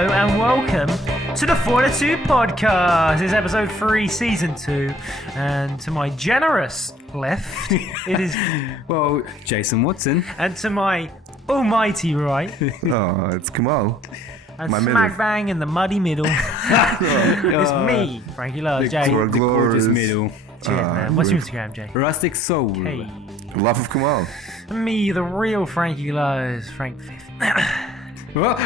Hello and welcome to the Fortitude Podcast. It's episode 3, season 2, and to my generous left, it is well, Jason Watson, and to my almighty right, it's Kamal. and smack bang in the muddy middle, it's me, Frankie Lars, Jay. The gorgeous middle. Cheers, man. What's your Instagram, Jay? Rustic Soul. Hey. Love of Kamal. Me, the real Frankie Lars, Frank Fifth. What?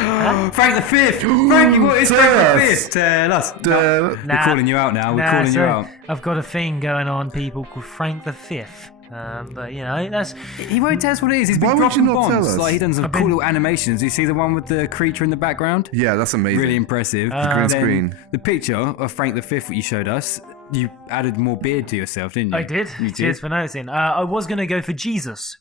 Frank the Fifth! Frankie, what is Frank the Fifth? Tell us. We're calling you out now. We're calling you out. I've got a thing going on, people, called Frank the Fifth. But you know, that's he won't tell us what it is. He's been dropping bombs. Like he done some cool little animations. You see the one with the creature in the background? Yeah, that's amazing. Really impressive. The green screen. The picture of Frank the Fifth that you showed us. You added more beard to yourself, didn't you? I did. Cheers for noticing. I was gonna go for Jesus.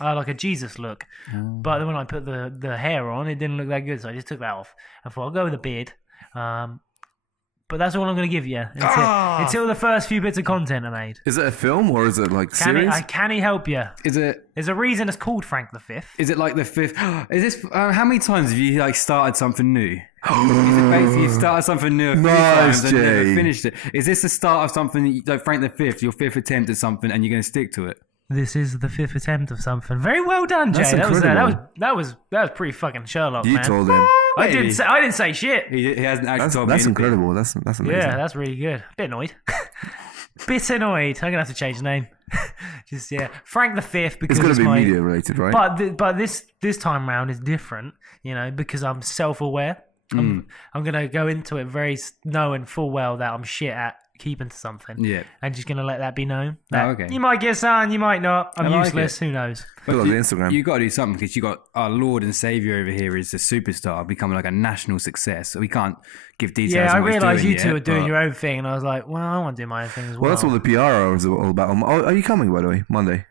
Like a Jesus look. But then when I put the hair on, it didn't look that good, so I just took that off. I thought I'll go with a beard. But that's all I'm going to give you until the first few bits of content are made. Is it a film or is it like series? Can he help you? Is it? There's a reason it's called Frank the Fifth. Is it like the fifth? Is this? How many times have you like started something new? Is it basically you started something new a few times and never finished it? Is this the start of something like Frank the Fifth? Your fifth attempt at something, and you're going to stick to it? This is the fifth attempt of something. Very well done, Jay. That was pretty fucking Sherlock, man. You told him. I didn't say shit. He hasn't actually told me. That's incredible. That's amazing. Yeah, that's really good. Bit annoyed. Bit annoyed. I'm gonna have to change the name. Just Frank the Fifth because it's gonna be media related, right? But this time round is different, you know, because I'm self-aware. I'm gonna go into it knowing full well that I'm shit at keeping to something. Yeah. And just gonna let that be known. Okay. You might get something, you might not. I'm useless. Who knows? But Instagram. You got to do something because you got our Lord and Savior over here is a superstar, becoming like a national success. So we can't give details. Yeah, I realised you two are doing your own thing, and I was like, well, I want to do my own thing as well. Well, that's what the PR is all about. Oh, are you coming, by the way, Monday?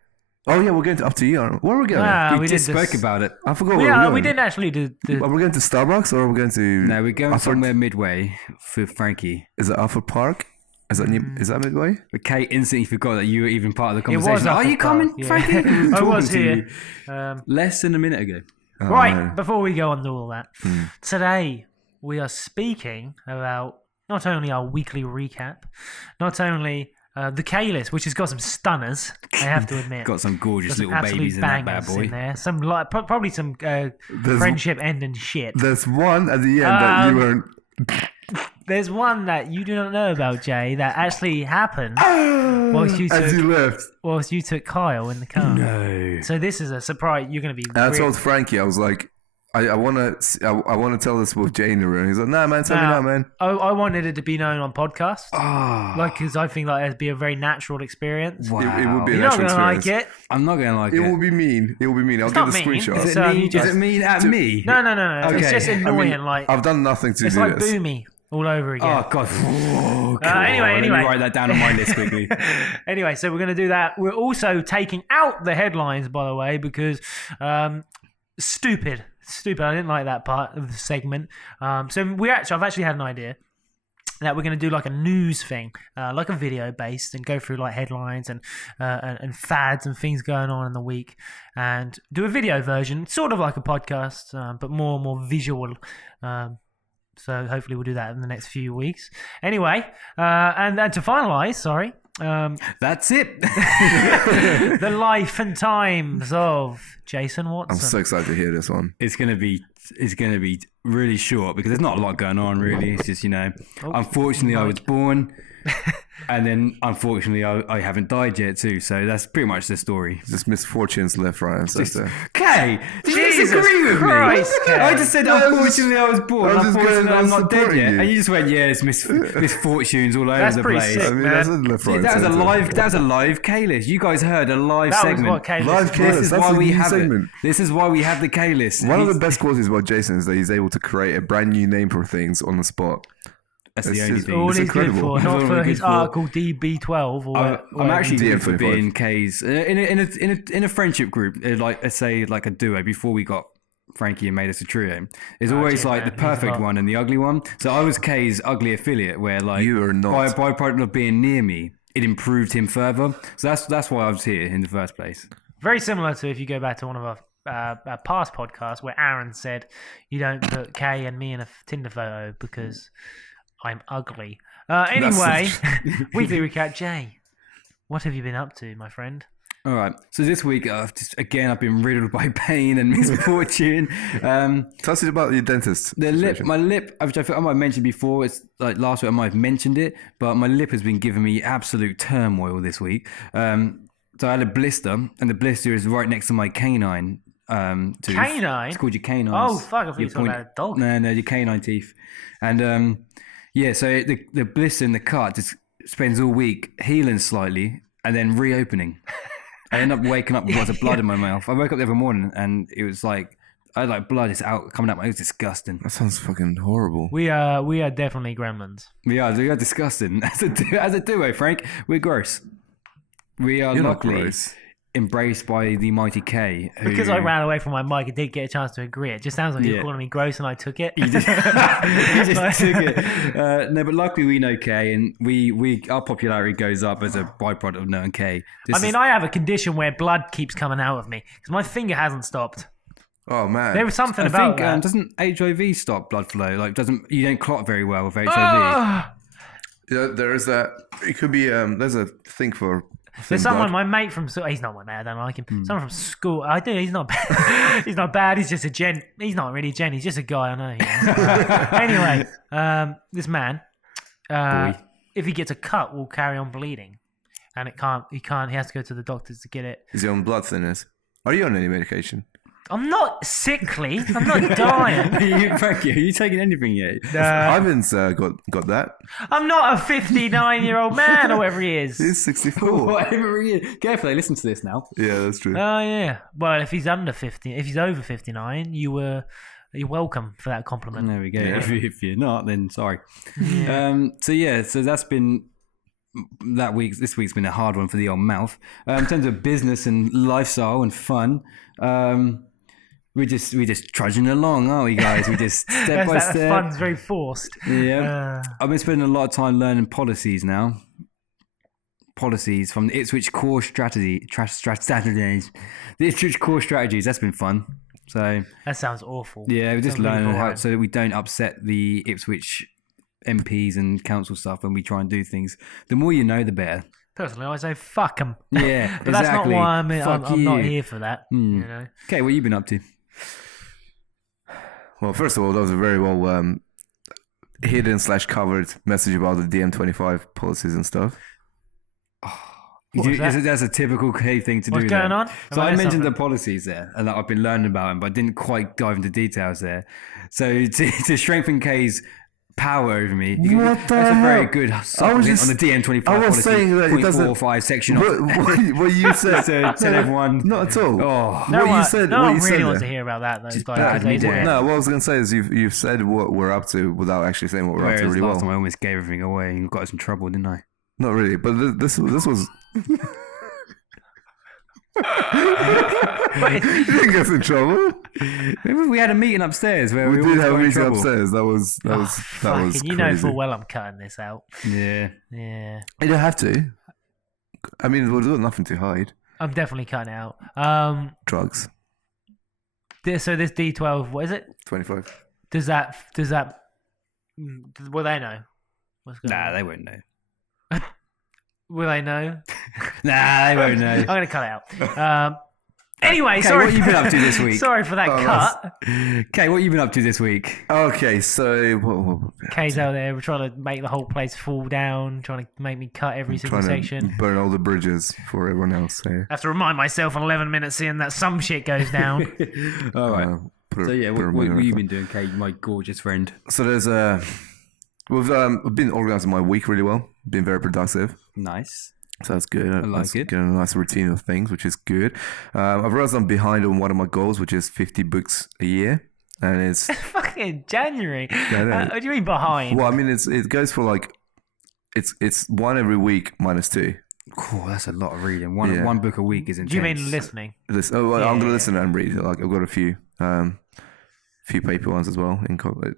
Oh yeah, we're going to up to you. Where are we going? We just spoke about it. I forgot where we're going. We didn't actually do. Are we going to Starbucks or are we going to? No, we're going somewhere midway for Frankie. Is it Alfred Park? Is that midway? But Kate instantly forgot that you were even part of the conversation. It was Are you coming, Frankie? I was here. Less than a minute ago. Right, before we go on to all that, today we are speaking about not only our weekly recap, not only the K-list, which has got some stunners, I have to admit. Got some gorgeous little babies in that bad boy. In there. Some probably some friendship ending shit. There's one at the end that you weren't. There's one that you do not know about, Jay, that actually happened whilst you took Kyle in the car. No. So this is a surprise. You're going to be. I told Frankie, I was like, I want to tell this with Jane and he's like, nah, man, tell me now, man. I wanted it to be known on podcast, because I think like it'd be a very natural experience. Wow. It would be a You're natural experience. You're not going to like it. I'm not going to like it. It will be mean. I'll get the screenshot. Is it mean at me? No. Okay. It's just annoying. I've done nothing to do this. It's like Boomy. All over again. Oh, God. Anyway. Let me write that down on my list quickly. Anyway, so we're going to do that. We're also taking out the headlines, by the way, because stupid. I didn't like that part of the segment. So I've actually had an idea that we're going to do like a news thing, like a video based, and go through like headlines and fads and things going on in the week, and do a video version, sort of like a podcast, but more visual. So hopefully we'll do that in the next few weeks. Anyway, and to finalise, that's it. The life and times of Jason Watson. I'm so excited to hear this one. It's gonna be really short because there's not a lot going on really. It's just unfortunately I was born. And then, unfortunately, I haven't died yet too. So that's pretty much the story. Just misfortunes left, right, and center. Kay, did you disagree with me? I just said, unfortunately, I was born. Unfortunately, I'm not dead yet. And you just went, it's misfortunes all over the place. Sick, that's left, right, that was a live K-list. You guys heard a live segment. Live K-list. That's a new segment. This is why we have the K-list. One of the best qualities about Jason is that he's able to create a brand new name for things on the spot. That's the only thing. All he's good for, not for his article DB12. I'm actually good for being K's in a friendship group, let's say like a duo before we got Frankie and made us a trio. There's always like the perfect one and the ugly one. So I was K's ugly affiliate, where like you are not by product of being near me, it improved him further. So that's why I was here in the first place. Very similar to if you go back to one of our a past podcast where Aaron said you don't put Kay and me in a Tinder photo because I'm ugly. Anyway, weekly recap. Jay, what have you been up to, my friend? All right. So this week, I've been riddled by pain and misfortune. Tell us about your dentist. My lip, which I think I might have mentioned before. It's like last week I might have mentioned it, but my lip has been giving me absolute turmoil this week. So I had a blister, and the blister is right next to my canine. Tooth. Canine? It's called your canine. Oh fuck! I thought you were talking about a dog. No, your canine teeth. And so the blister and the cut just spends all week healing slightly and then reopening. I end up waking up with lots of blood in my mouth. I woke up every morning and it was like I had like blood is out coming out. It was disgusting. That sounds fucking horrible. We are definitely gremlins. We are disgusting. As a duo, Frank, we're gross. We are luckily embraced by the mighty K. Because I ran away from my mic, I did get a chance to agree. It just sounds like you're calling me gross, and I took it. You just took it. No, but luckily we know K, and our popularity goes up as a byproduct of knowing K. I have a condition where blood keeps coming out of me because my finger hasn't stopped. Oh man, there was something about that. Doesn't HIV stop blood flow? Like, you don't clot very well with HIV. Yeah, there is that. It could be. There's a thing for. There's someone, my mate from school. He's not my mate. I don't like him. Someone from school. I do. He's not bad. He's not bad. He's just a gent. He's not really a gent. He's just a guy. I know. Anyway, this man, if he gets a cut, will carry on bleeding, and it can't. He can't. He has to go to the doctors to get it. Is he on blood thinners? Are you on any medication? I'm not sickly. I'm not dying. Frank, are you taking anything yet? Ivan's got that. I'm not a 59-year-old man or whatever he is. He's 64. Whatever he is. Carefully, listen to this now. Yeah, that's true. Oh yeah. Well, if he's under 50, if he's over 59, you're welcome for that compliment. There we go. Yeah. If you're not, then sorry. Yeah. So that's been that week. This week's been a hard one for the old mouth. In terms of business and lifestyle and fun. We're just trudging along, aren't we, guys? We just step by step. The fun's very forced. Yeah. I've been spending a lot of time learning policies now. Policies from the Ipswich Core Strategies. The Ipswich Core Strategies. That's been fun. So that sounds awful. Yeah, we're just learning how so that we don't upset the Ipswich MPs and council stuff when we try and do things. The more you know, the better. Personally, I say fuck them. Yeah, but that's not why I'm not here for that. You know. Okay, what have you been up to? Well, first of all, that was a very well hidden / covered message about the DM25 policies and stuff. That's a typical K thing to do. What's going on? So I mentioned the policies there, and I've been learning about them, but I didn't quite dive into details there. So to strengthen K's power over me, that's a very good supplement on the DM25 policy. I was saying that it doesn't. 0.45 section. What you said to tell everyone. Not at all. Oh. No what you said. No what one you really said wants there. to hear about that. No, what I was going to say is you've said what we're up to without actually saying what we're up to really well. Last time I almost gave everything away and got us in trouble, didn't I? Not really, but this was. You didn't get us in trouble. Maybe we had a meeting upstairs where we did have a meeting trouble. upstairs. That was you know full well I'm cutting this out. Yeah. You don't have to. I mean, we've got nothing to hide. I'm definitely cutting it out. Drugs. So this D12, what is it? 25. Does that? Will they know? What's going on? They won't know. Will they know? They won't know. I'm going to cut it out. Anyway, okay, sorry. What have you been up to this week? Sorry for that cut. Okay, what have you been up to this week? Okay, so... Kay's out there. We're trying to make the whole place fall down, trying to make me cut every single section. Burn all the bridges for everyone else. So. I have to remind myself in 11 minutes in that some shit goes down. All right. What have you been doing, Kay, my gorgeous friend? So there's We've been organising my week really well. Been very productive. Nice. So that's good. I like it. Getting a nice routine of things, which is good. I've realised I'm behind on one of my goals, which is 50 books a year. And it's... fucking January. What do you mean behind? Well, I mean, it goes for like... It's one every week minus 2. Cool, that's a lot of reading. One book a week isn't. Do you mean listening? I'm going to listen and read. Like I've got a few paper ones as well.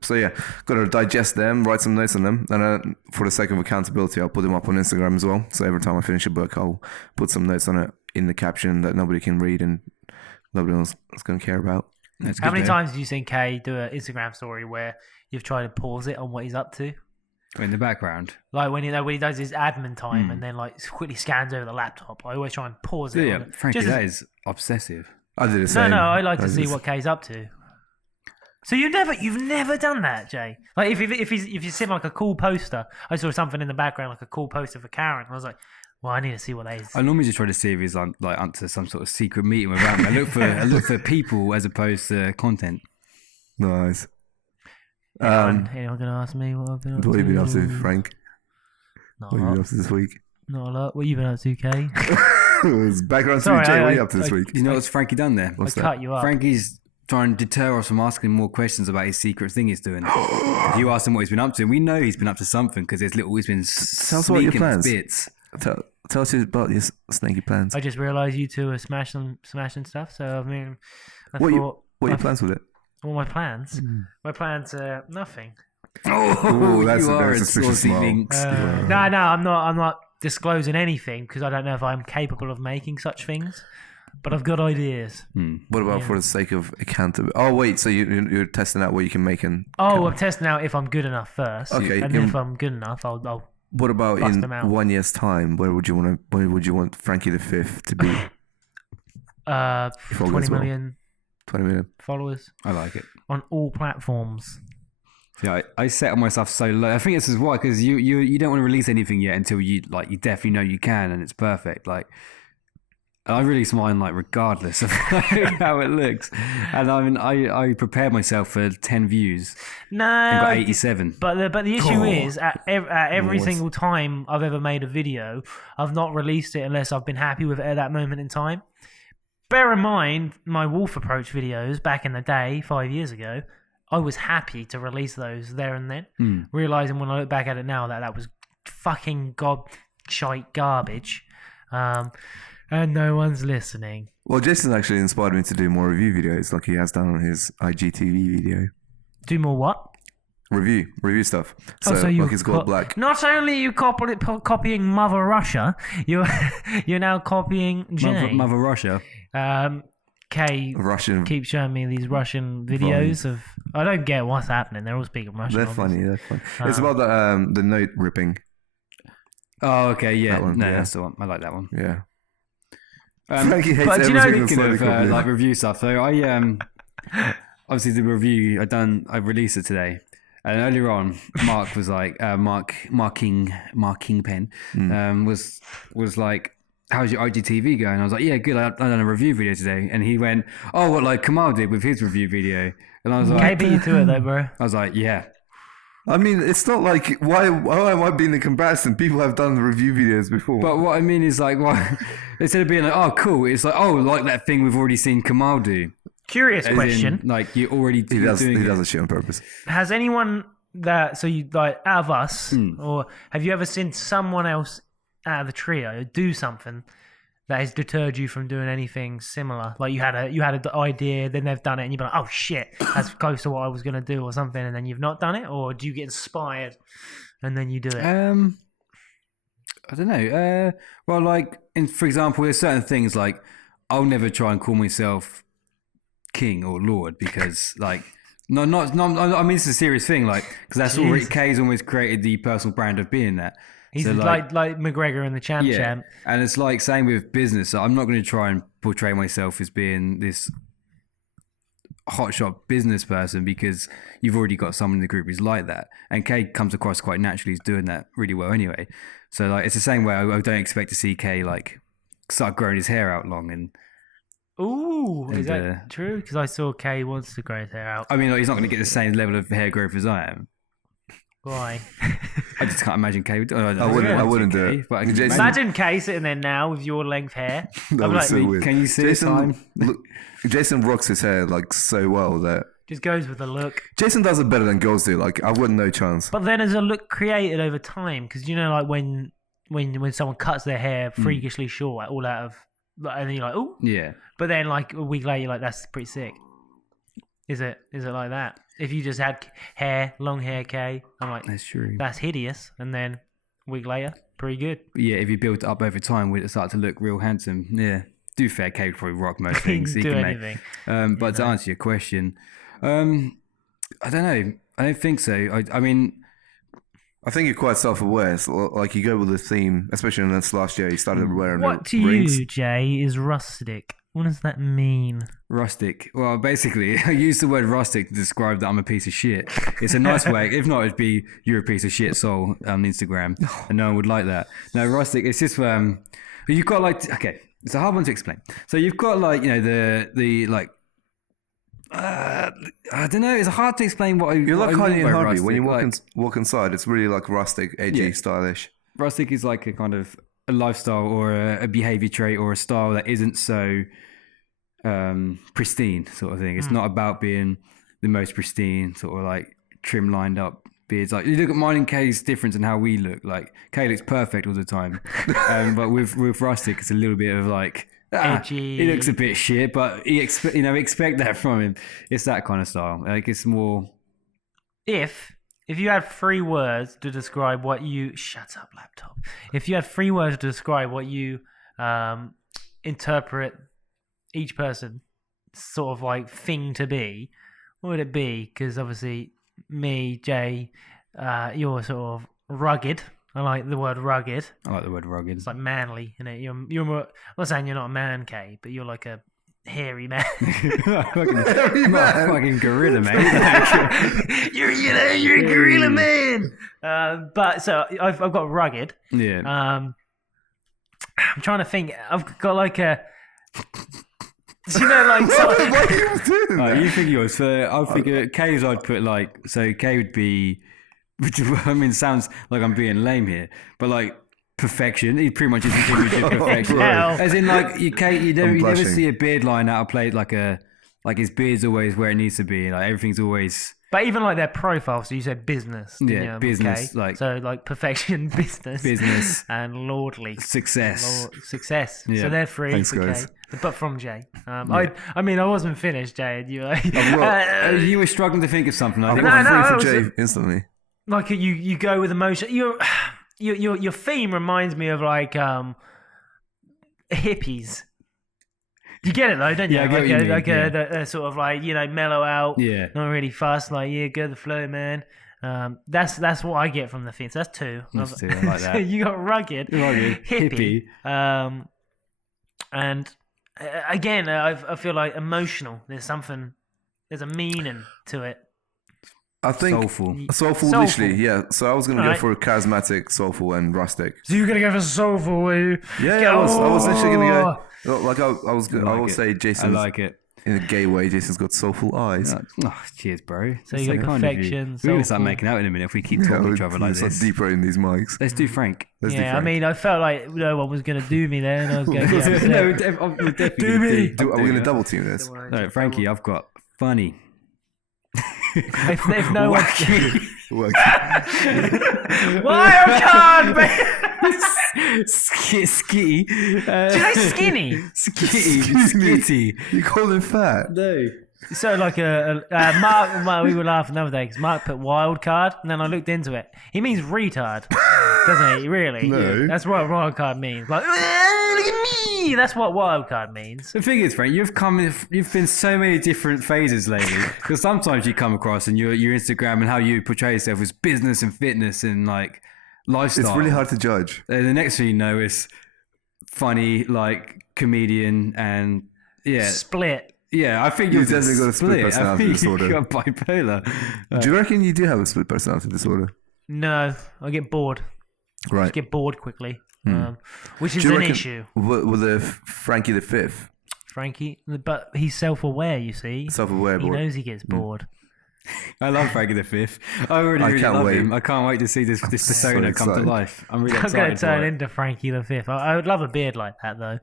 So yeah, got to digest them, write some notes on them, and for the sake of accountability, I'll put them up on Instagram as well. So every time I finish a book, I'll put some notes on it in the caption that nobody can read and nobody else is going to care about. That's How good many though. times have you seen Kay do an Instagram story where you've tried to pause it on what he's up to? In the background. Like when he does his admin time and then like quickly scans over the laptop. I always try and pause it. Yeah, frankly, that is obsessive. I did the No, same. I like to see what Kay's up to. So you've never done that, Jay. Like if you see like a cool poster, I saw something in the background like a cool poster for Karen. I was like, well, I need to see what that is. I normally just try to see if he's like onto some sort of secret meeting with him. I look for people as opposed to content. Nice. Anyone gonna ask me what I've been up to? What have you been up to, Frank? Not What a have you been lot. up to this week? Not a lot. What have you been up to, Kay? It's background to Sorry, Jay. What are I- you up to this I- week? You know what's Frankie done there? What's I that? cut you up. Frankie's trying to deter us from asking more questions about his secret thing he's doing. You asked him what he's been up to. We know he's been up to something because he's been Tell us about your sneaking his plans. bits. Tell us about your snaky plans. I just realised you two are smashing stuff. So I mean, What are your plans with it? Well, my plans. My plans are nothing. Oh, that's you a are very a suspicious saucy smile. minx. No, I'm not disclosing anything because I don't know if I'm capable of making such things. But I've got ideas. What about for the sake of accountability? Oh, wait. So you're testing out what you can make and. Oh, I'm testing out if I'm good enough first. Okay, And then if I'm good enough, I'll What about Bust in them out. 1 year's time? Where would you want Frankie V to be? all 20 goes well. million 20 million. followers I like it. on all platforms. Yeah, I set myself so low. I think this is why, because you don't want to release anything yet until you definitely know you can and it's perfect. Like, I release mine regardless of how it looks, and I mean I prepared myself for 10 views No, and got 87. But the issue Oh. is at every Nice. single time I've ever made a video, I've not released it unless I've been happy with it at that moment in time. Bear in mind, my Wolf Approach videos back in the day, 5 years ago, I was happy to release those there and then, realizing when I look back at it now that was fucking shite garbage, and no one's listening. Well, Jason actually inspired me to do more review videos, like he has done on his IGTV video. Do more what? Review stuff. So, you like it's got black. Not only are you copying Mother Russia, you're now copying Jay. Mother Russia. Kay Russian. keeps showing me these Russian videos of. I don't get what's happening. They're all speaking Russian. They're obviously. funny. They're funny. It's about the note ripping. Oh, okay, yeah. That one, No, yeah. that's the one. I like that one. Yeah. Frankie hates but do you know- everything Speaking that's of like review stuff, so I obviously the review I released it today, and earlier on Mark was like Mark Kingpen was like, how's your IGTV going? I was like, yeah, good. I've done a review video today, and he went, oh, what like Kamal did with his review video, and I was Kay like, beat you to it though, bro. I was like, yeah. I mean, it's not like why am I being the comparison? People have done review videos before. But what I mean is like, why instead of being like, oh, cool, it's like, oh, like that thing we've already seen Kamal do. Curious As question: in, like you already he does doing that shit on purpose. Has anyone out of us, or have you ever seen someone else out of the trio do something that has deterred you from doing anything similar? Like you had an idea, then they've done it, and you've been like, oh shit, that's close to what I was gonna do, or something, and then you've not done it, or do you get inspired and then you do it? I don't know. Well, like, for example, there's certain things like I'll never try and call myself king or lord because, like, no. I mean, it's a serious thing, like, because that's already Kay's almost created the personal brand of being that. He's So, like McGregor in the champ. And it's like same with business. So I'm not going to try and portray myself as being this hotshot business person because you've already got someone in the group who's like that. And Kay comes across quite naturally. He's doing that really well anyway. So like it's the same way. I don't expect to see Kay like start growing his hair out long. And Ooh, is And, that true? Because I saw Kay wants to grow his hair out. I mean, like, he's not going to get the same level of hair growth as I am. Why? I just can't imagine Kay would do it. I wouldn't do it. But I can Jason- Imagine Kay sitting there now with your length hair. That I'm was like, so weird. can you see his time? Jason rocks his hair like so well that just goes with the look. Jason does it better than girls do. Like I wouldn't no chance. But then there's a look created over time because like when someone cuts their hair freakishly short, all out of, and then you're like, oh. Yeah. But then like a week later, you're like, that's pretty sick. Is it like that? If you just had long hair, Kay, I'm like, That's true. that's hideous. And then a week later, pretty good. Yeah, if you build it up over time, would it start to look real handsome? Yeah. do fair, Kay would probably rock most things. Do anything. But to answer your question, I don't know. I don't think so. I mean, I think you're quite self-aware. So, like you go with the theme, especially in this last year. You started wearing What to rings. you, Jay, is rustic? What does that mean? rustic. Well, basically, I use the word rustic to describe that I'm a piece of shit. It's a nice way. If not, it'd be you're a piece of shit soul on Instagram, and no one would like that. No, rustic. It's just you've got like okay. It's a hard one to explain. So you've got like the like. I don't know. It's hard to explain what you're like Kanye and Harvey rustic. when you walk inside. It's really like rustic, edgy, stylish. Rustic is like a kind of a lifestyle or a behavior trait or a style that isn't so pristine sort of thing. It's not about being the most pristine sort of like trim lined up beards. Like you look at mine and Kay's difference in how we look. Like Kay looks perfect all the time, but with rustic, it's a little bit of like. Edgy. He looks a bit shit, but expect that from him. It's that kind of style. Like it's more. If you had 3 words to describe what you shut up, laptop. If you had 3 words to describe what you interpret each person sort of like thing to be, what would it be? Because obviously, me, Jay, you're sort of rugged. I like the word rugged. I like the word rugged. It's like manly, you know. You're more, I'm not saying you're not a man, Kay, but you're like a hairy man. I'm not a fucking gorilla, man. you're a gorilla man. But so I've got rugged. Yeah. I'm trying to think. I've got like a. Do you know, like so, What are you doing? You think yours? So I'll figure Kay's. I'd put like so. Kay would be. Which I mean, sounds like I'm being lame here, but like perfection. He pretty much is the image of perfection. As in, like you never see a beard line out of place like his beard's always where it needs to be. Like everything's always. But even like their profile. So you said business. Yeah, business. Okay? So like perfection, business, and lordly success. Success. Yeah. So they're 3. Thanks, okay. guys. But from Jay. I mean, I wasn't finished, Jay. You like, you were struggling to think of something. I think. I'm free for Jay instantly. Like you go with emotion. Your theme reminds me of like hippies. You get it though, don't you? Yeah, I get what you mean, like a sort of like mellow out. Yeah. Not really fast. Like go with the flow, man. That's what I get from the theme. So that's 2. That's 2. I like that. You got rugged, hippie. And again, I feel like emotional. There's a meaning to it. I think soulful, literally, yeah. So I was gonna go for charismatic, soulful, and rustic. So you're gonna go for soulful, were you? Yeah, I was actually gonna go. Like I would say, Jason. I like it. In a gay way, Jason's got soulful eyes. Oh, cheers, bro. So you got perfection. We're gonna start making out in a minute if we keep talking to each other like this. Deeper in these mics. Let's do Frank. I mean, I felt like no one was gonna do me there, and I was going to no, definitely do me. Are we gonna double team this? No, Frankie, I've got funny. if no one Wild card, Skitty. Did I skinny? Skitty. You call him fat? No. So like Mark, we were laughing the other day because Mark put wild card, and then I looked into it. He means retard, doesn't he? Really? No. That's what wild card means. Like, look at me. That's what wild card means. The thing is, Frank, you've been so many different phases lately. Because sometimes you come across and your Instagram and how you portray yourself as business and fitness and like lifestyle. It's really hard to judge. The next thing you know is funny, like comedian and split. Yeah, I think you've definitely got a split personality disorder. You got bipolar. Do you reckon you do have a split personality disorder? No, I get bored. Right. I just get bored quickly, which is an issue. With the Frankie the Fifth. Frankie, but he's self-aware. You see, Self-aware. He knows he gets bored. I love Frankie the Fifth. I really love him. I can't wait to see this persona come to life. I'm really excited. I'm going to turn into Frankie the Fifth. I would love a beard like that though,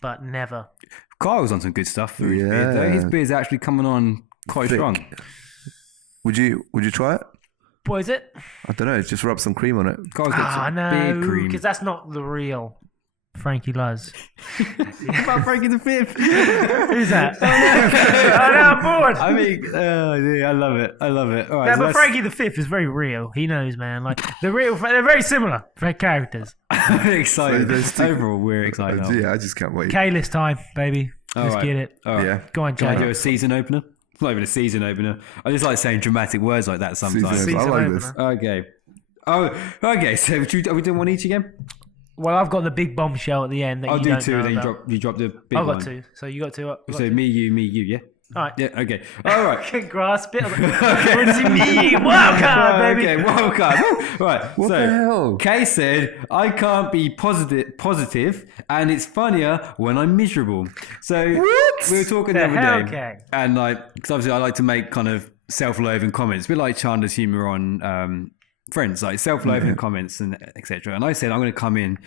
but never. Kyle's on some good stuff for his beard though. His beard's actually coming on quite strong. Would you try it? What is it? I don't know. Just rub some cream on it. Kyle's got some beard cream. Because that's not the real Frankie Luz. About Frankie the Fifth. Who's that? Oh, no, I'm bored. I mean, yeah, I love it. All right, No, but Frankie the Fifth is very real. He knows, man. Like they're very similar characters. I'm excited. Overall, we're excited. Yeah, I just can't wait. K-list time, baby. Let's get it. All right. Yeah. Go on, Can I do Jay. a season opener? It's not even a season opener. I just like saying dramatic words like that sometimes. I like this. Okay. Oh, okay. So are we doing one each again? Well, I've got the big bombshell at the end. That I'll you do don't two, know then about. you drop the big I've one. got two, so you got two. So me, you, yeah? All right. Yeah, okay. All right. Can grasp it. What does it mean? Welcome, baby. Okay, welcome. Right. What the hell? Kay said, I can't be positive, and it's funnier when I'm miserable. So we were talking the other day, Kay? and because obviously I like to make kind of self-loathing comments, a bit like Chandler's humor on Friends, like self-loathing comments and etc. And I said I'm going to come in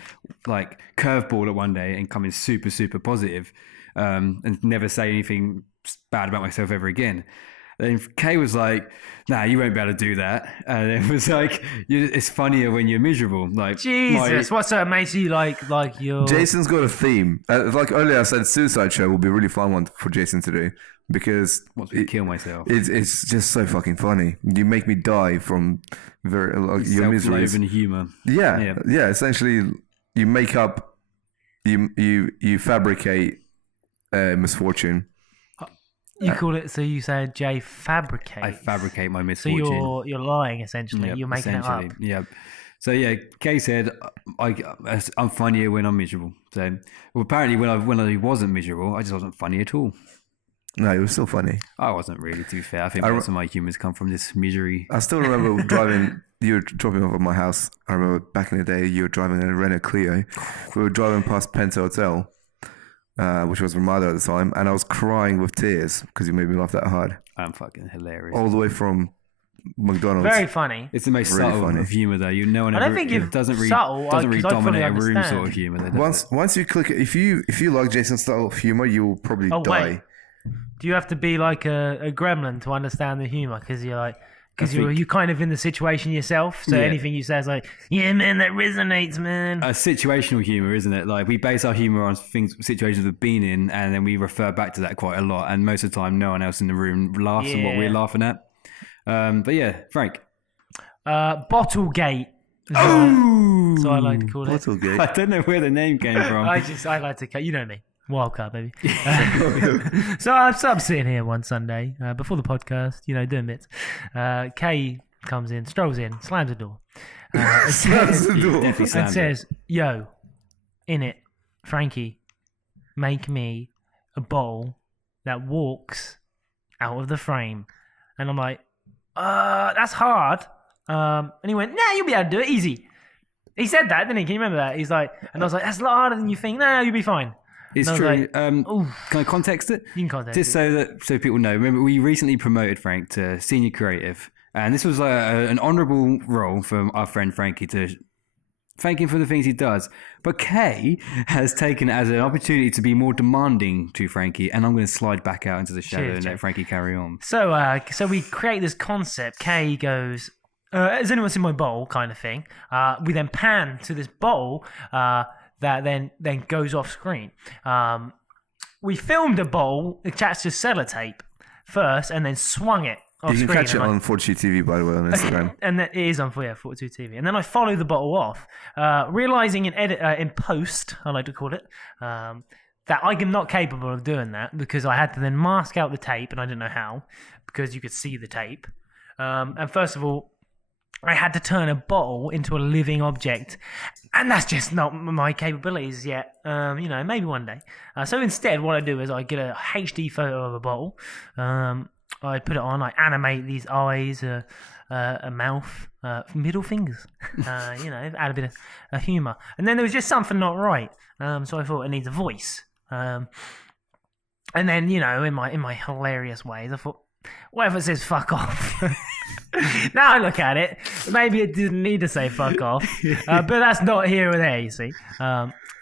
like curveball at one day and come in super, super positive, and never say anything bad about myself ever again. Then Kay was like, "Nah, you won't be able to do that." And it was like, "It's funnier when you're miserable." Like Jesus, what's that makes you like you're... Jason's got a theme. Like earlier, I said, Suicide Show will be a really fun one for Jason to do because wants me to kill myself. it's just so fucking funny. You make me die from your misery. Self-loathing humor. Yeah. Essentially, you make up, you fabricate misfortune. You call it, so you say Jay fabricate. I fabricate my So misfortune. you're lying essentially. Yep, You're making it up. Yeah. So yeah, Kay said I'm funnier when I'm miserable. So apparently when I wasn't miserable, I just wasn't funny at all. No, it was still funny. I wasn't really, to be fair. I think most of my humors come from this misery. I still remember driving. You were dropping me off at my house. I remember back in the day, you were driving a Renault Clio. We were driving past Penta Hotel, which was Ramada at the time, and I was crying with tears because you made me laugh that hard. I'm fucking hilarious. All the way from McDonald's. Very funny. It's the most Really subtle funny. of humor, though. No one I don't ever, think it you're doesn't really subtle, doesn't really 'cause I fully dominate a room understand. sort of humor. Though, Once you click it, if you like Jason's style of humor, you will probably Oh, die. wait. Do you have to be like a gremlin to understand the humor? Because you're kind of in the situation yourself. So Yeah. anything you say is like, yeah, man, that resonates, man. situational humor, isn't it? Like we base our humor on situations we've been in, and then we refer back to that quite a lot. And most of the time, no one else in the room laughs at what we're laughing at. But yeah, Frank. Bottlegate. Oh, So I like to call it. Bottlegate. I don't know where the name came from. I like to, you know me. Wildcard, baby. So I'm sitting here one Sunday before the podcast, doing bits. Kay comes in, strolls in, slams the door. Slams the door. Definitely And slammed it. says, yo, in it, Frankie, make me a bowl that walks out of the frame. And I'm like, that's hard. And he went, nah, you'll be able to do it easy. He said that, didn't he? Can you remember that? He's like, and I was like, that's a lot harder than you think. No, you'll be fine. It's And I true. was like, Can I context it? You can context Just it. so people know. Remember, we recently promoted Frank to senior creative, and this was an honourable role for our friend Frankie to thank him for the things he does. But Kay has taken it as an opportunity to be more demanding to Frankie, and I'm going to slide back out into the shadow Cheers, and let Jake. Frankie carry on. So we create this concept. Kay goes, has anyone seen my bowl kind of thing? We then pan to this bowl that then goes off screen. We filmed a bowl attached to sellotape first and then swung it off You screen. can catch it on Fortitude TV, by the way, on Instagram. And that it is on Fortitude TV. And then I follow the bottle off, realizing in post, I like to call it, that I am not capable of doing that because I had to then mask out the tape, and I didn't know how because you could see the tape. And first of all, I had to turn a bottle into a living object, and that's just not my capabilities yet. Maybe one day. So instead, what I do is I get a HD photo of a bottle. I put it on. I animate these eyes, a mouth, middle fingers. Add a bit of humor, and then there was just something not right. So I thought it needs a voice. And then in my hilarious ways, I thought, what if it says "fuck off"? Now I look at it, maybe it didn't need to say "fuck off," but that's not here or there, you see.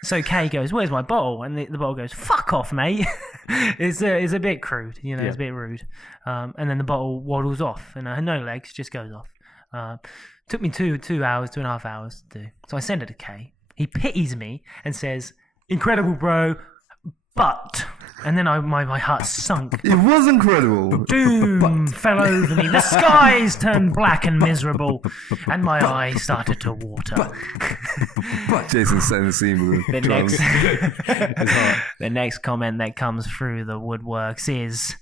So Kay goes, "Where's my bottle?" And the bottle goes, "Fuck off, mate." It's a bit crude, It's a bit rude. And then the bottle waddles off, and no legs, just goes off. Took me 2 hours, 2.5 hours to do. So I send it to Kay. He pities me and says, incredible, bro. But, and then my heart sunk. It was incredible. Doom fell over me. The skies turned black and miserable, and my eyes started to water. But Jason's setting the scene with the drums. The next comment that comes through the woodworks is,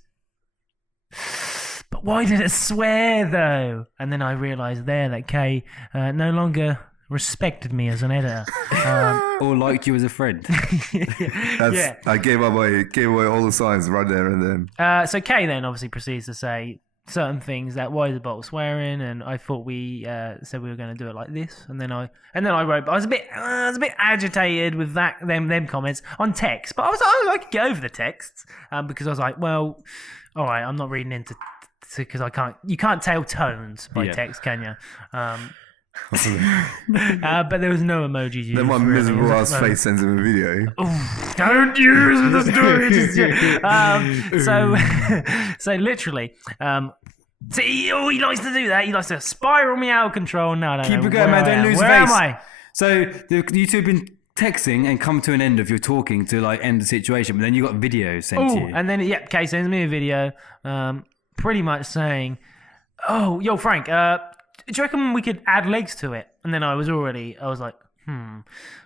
but why did it swear though? And then I realised there that Kay no longer respected me as an editor, or liked you as a friend. I gave away all the signs right there and then. So Kay then obviously proceeds to say certain things that why is the bottle swearing, and I thought we said we were going to do it like this, and then I wrote. But I was a bit agitated with them comments on text, but I could get over the texts because I was like, well, all right, I'm not reading into because you can't tell tones by text, can you? But there was no emojis used. Then my miserable ass face sends him a video. Ooh, don't use the story just yet. So literally, he likes to do that. He likes to spiral me out of control. No, keep it going, man. Don't lose face. Where am I? So you two have been texting and come to an end of your talking to like end the situation, but then you got videos sent to you. And then Kay sends me a video, pretty much saying, "Oh, yo, Frank, do you reckon we could add legs to it?" And then I was like,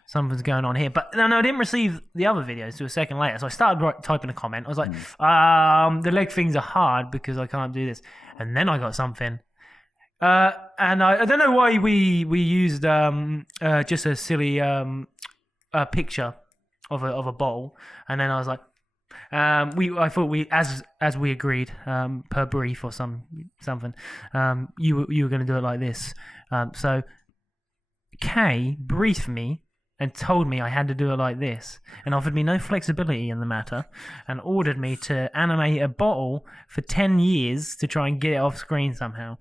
something's going on here. But no, I didn't receive the other videos till a second later. So I started typing a comment. I was like, the leg things are hard because I can't do this. And then I got something. And I don't know why we used just a silly picture of a bottle. And then I was like, I thought we, as we agreed, per brief or something, you were going to do it like this. So Kay briefed me and told me I had to do it like this, and offered me no flexibility in the matter, and ordered me to animate a bottle for 10 years to try and get it off screen somehow.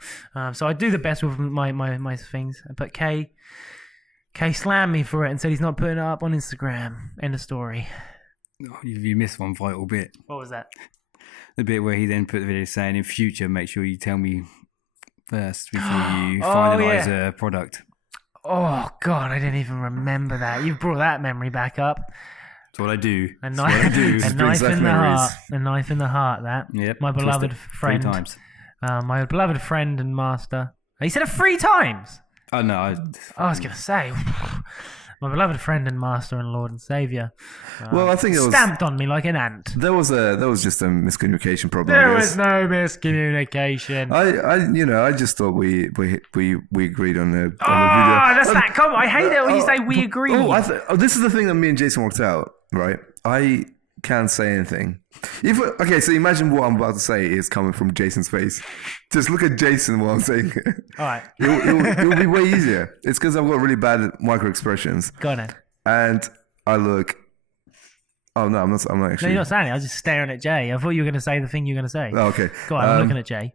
So I do the best with my things, but Kay slammed me for it and said he's not putting it up on Instagram. End of story. Oh, you missed one vital bit. What was that? The bit where he then put the video saying, in future, make sure you tell me first before you finalise a product. Oh, God, I didn't even remember that. You've brought that memory back up. That's what I do. A knife in the heart. A knife in the heart, that. Yep. My beloved friend. 3 times. My beloved friend and master. He said it 3 times. Oh, no. I was going to say... My beloved friend and master and Lord and Saviour. Well, I think it was stamped on me like an ant. There was just a miscommunication problem. There was no miscommunication. I just thought we agreed on the video. That's that comment. I hate it when you say we agreed. This is the thing that me and Jason worked out, right? I can't say anything. So imagine what I'm about to say is coming from Jason's face. Just look at Jason while I'm saying it. All right. It'll be way easier. It's because I've got really bad micro expressions. Go on then. And I look. Oh no, I'm not actually. No, you're not saying it. I was just staring at Jay. I thought you were going to say the thing you were going to say. Oh, okay. Go on. I'm looking at Jay.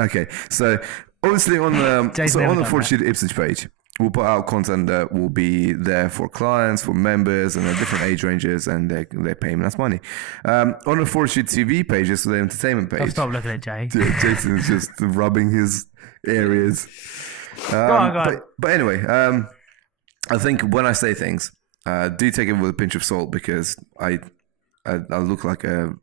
Okay, so obviously on the Fortitude Ipswich page, we'll put out content that will be there for clients, for members, and different age ranges, and they're paying us money. On the Fortitude TV page, it's the entertainment page. I'll stop looking at Jay. Jason's just rubbing his areas. Go on. But anyway, I think when I say things, do take it with a pinch of salt, because I look like an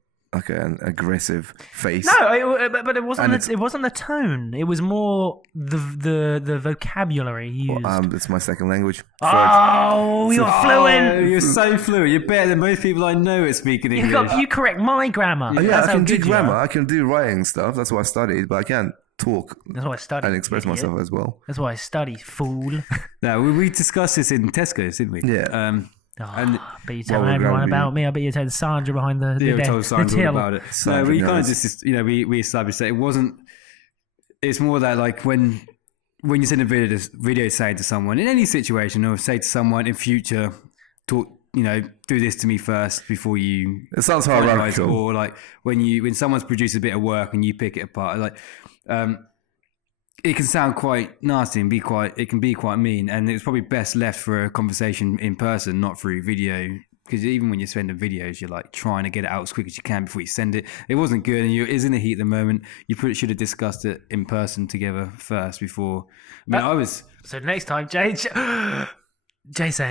aggressive face. No, but it wasn't. It wasn't the tone. It was more the vocabulary used. It's my second language. Oh, you're fluent. Oh, you're so fluent. You're better than most people I know at speaking English. You correct my grammar. Yeah, I can do grammar. I can do writing stuff. That's what I studied, but I can't talk. That's why I studied. And express myself as well. That's why I study, fool. No, we discussed this in Tesco's, didn't we? Yeah. But you're telling everyone about me. I bet you're telling Sandra behind the we told Sandra all about it. Sandra we kind of just, we established that it wasn't. It's more that like when you send a video saying to someone in any situation, or say to someone in future, talk, do this to me first before you. It sounds hierarchical. Or like when someone's produced a bit of work and you pick it apart, like. It can sound quite nasty and it can be quite mean, and it's probably best left for a conversation in person, not through video. Because even when you're sending videos, you're like trying to get it out as quick as you can before you send it. It wasn't good, and it's in the heat at the moment. You should have discussed it in person together first before. I mean, So next time, Jay said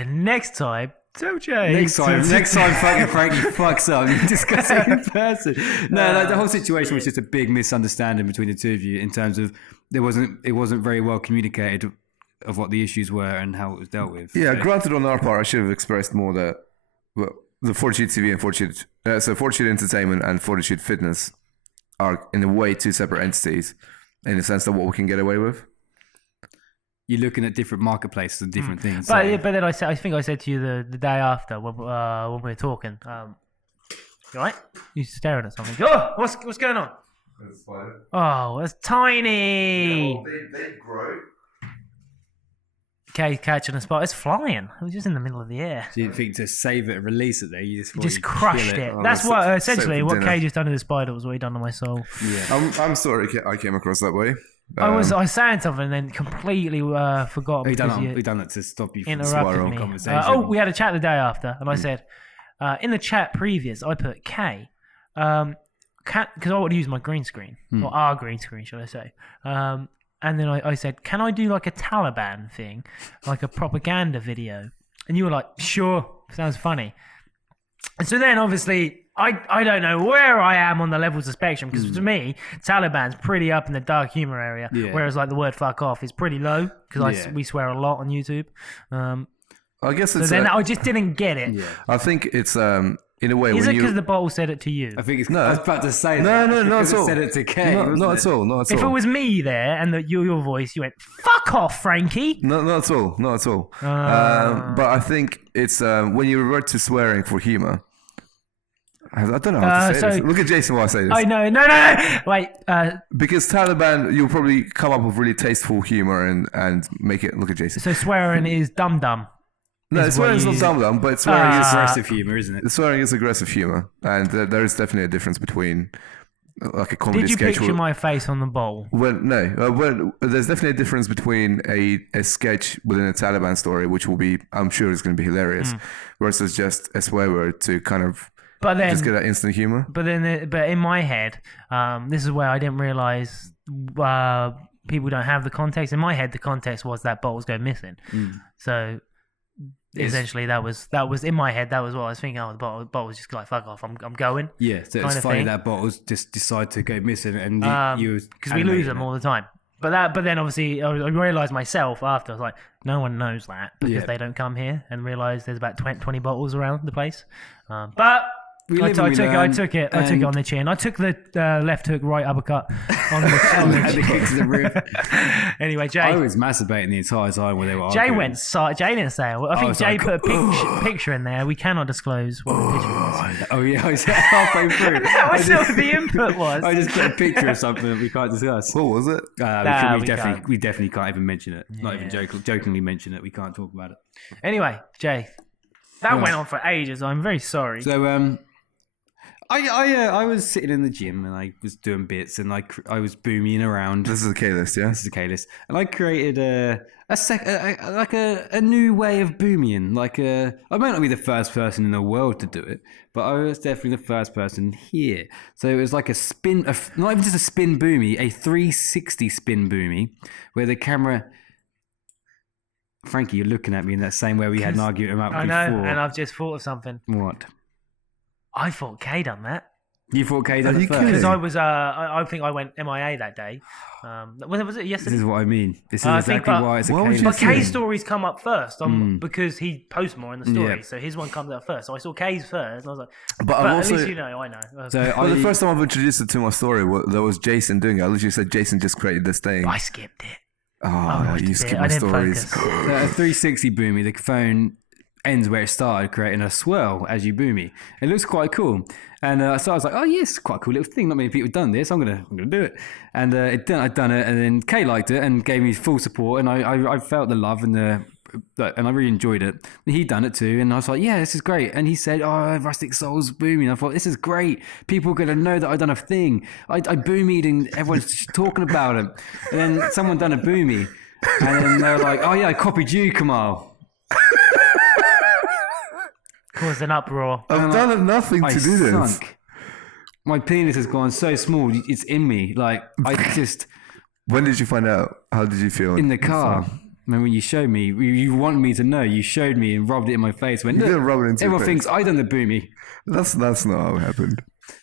next time Tell Jay. Next time, fucking Frankie fucks up. You discuss it in person. No, like, the whole situation was just a big misunderstanding between the two of you in terms of it wasn't very well communicated of what the issues were and how it was dealt with. Yeah, so, granted, on our part, I should have expressed more that the Fortitude TV and Fortitude Entertainment and Fortitude Fitness are in a way two separate entities in the sense that what we can get away with. You're looking at different marketplaces and different things. But then I think I said to you the day after when we were talking. You all right? You're staring at something. Oh, what's going on? That's fine. Oh, it's tiny. Yeah, well, they grow. Okay, catching a spot. It's flying. It was just in the middle of the air. So you didn't think to save it and release it there? You just crushed it. Oh, that's what essentially what dinner. Kay just done to the spider was what he done to my soul. Yeah. I'm sorry I came across that way. I was saying something and then completely forgot. We done it to stop you from interrupted me. Conversation. We had a chat the day after, and I said in the chat previous, I put Kay, because I would use my green screen or our green screen, should I say? And then I said, can I do like a Taliban thing, like a propaganda video? And you were like, sure, sounds funny. And so then obviously, I don't know where I am on the levels of spectrum, because to me, Taliban's pretty up in the dark humor area, whereas like the word fuck off is pretty low, because we swear a lot on YouTube. I guess it's... So then I just didn't get it. Yeah. I think it's... in a way, is it because the bottle said it to you? I think it's. No, I was about to say that. No, not at all. Said it to Kay. Not at all. If it was me there and your voice, you went "fuck off, Frankie." No, not at all. But I think it's when you revert to swearing for humor. I don't know how to say this. Look at Jason while I say this. I know. No. Wait. Because Taliban, you'll probably come up with really tasteful humor and make it. Look at Jason. So swearing is dumb. No, swearing is not dumb, but swearing is aggressive humor, isn't it? Swearing is aggressive humor, and there is definitely a difference between like a comedy sketch. Did you picture my face on the bowl? There's definitely a difference between a sketch within a Taliban story, which will be, I'm sure, is going to be hilarious, versus just a swear word to kind of just get that instant humor. But in my head, this is where I didn't realize people don't have the context. In my head, the context was that bottles go missing. So. Essentially, that was in my head. That was what I was thinking. Oh, the bottle was just like, fuck off, I'm going. Yeah, so it's funny that bottles just decide to go missing, and because we lose them all the time. But then obviously I realised myself after, I was like, no one knows that because they don't come here and realise there's about 20 bottles around the place. But I took it on the chin. I took the left hook, right uppercut on the kick to the rib. Anyway, Jay. I was masturbating the entire time when they were Jay arguing. Jay didn't say it. I think Jay put a picture in there. We cannot disclose what the picture was. Oh yeah, I was halfway through. That was what the input was. I just put a picture of something that we can't discuss. What was it? We definitely can't even mention it. Not even jokingly mention it. We can't talk about it. Anyway, Jay, that went on for ages. I'm very sorry. So I was sitting in the gym and I was doing bits and I was booming around. This is a K-list, yeah? This is a K-list. And I created a new way of booming. I might not be the first person in the world to do it, but I was definitely the first person here. So it was like a spin, not even just a spin boomy, a 360 spin boomy, where the camera... Frankie, you're looking at me in that same way we had an argument about before. I know, and I've just thought of something. What? I thought Kay done that. You thought Kay done it first? Because I was, I think I went MIA that day. Was it yesterday? This is what I mean. This is exactly why it's a K. But Kay's stories come up first because he posts more in the story. Yeah. So his one comes up first. So I saw Kay's first and I was like, but at least you know, I know. So the first time I've introduced it to my story, there was Jason doing it. I literally said Jason just created this thing. I skipped it. Oh, you skipped my stories. A 360 boomy, the phone ends where it started, creating a swirl as you boomy. It looks quite cool. And so I was like, oh yes, quite a cool little thing. Not many people have done this. I'm gonna do it. And I'd done it, and then Kay liked it and gave me full support, and I felt the love and I really enjoyed it. And he'd done it too, and I was like, yeah, this is great. And he said, oh, Rustic Soul's booming. I thought, this is great. People are gonna know that I've done a thing. I boomied and everyone's talking about it. And then someone done a boomy, and then they were like, oh yeah, I copied you, Kamal. Caused an uproar. I've done nothing to do this. My penis has gone so small, it's in me. I just... When did you find out? How did you feel? In the car. Man, when you showed me, you want me to know. You showed me and rubbed it in my face. When You didn't rub it into your everyone face. thinks I done the boomy. That's not how it happened.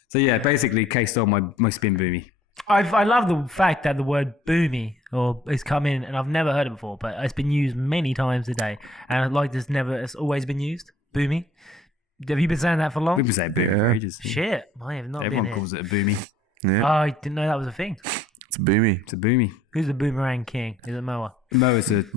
So yeah, basically, Kay stole my spin boomy. I love the fact that the word boomy has come in, and I've never heard it before, but it's been used many times today, and it's always been used. Boomy. Have you been saying that for long? We've been saying boomy for ages. Shit, I have not Everyone been calls it a boomy. Yeah, I didn't know that was a thing. it's boomy. It's a boomy. Who's the boomerang king? Is it Moa? Moa's great.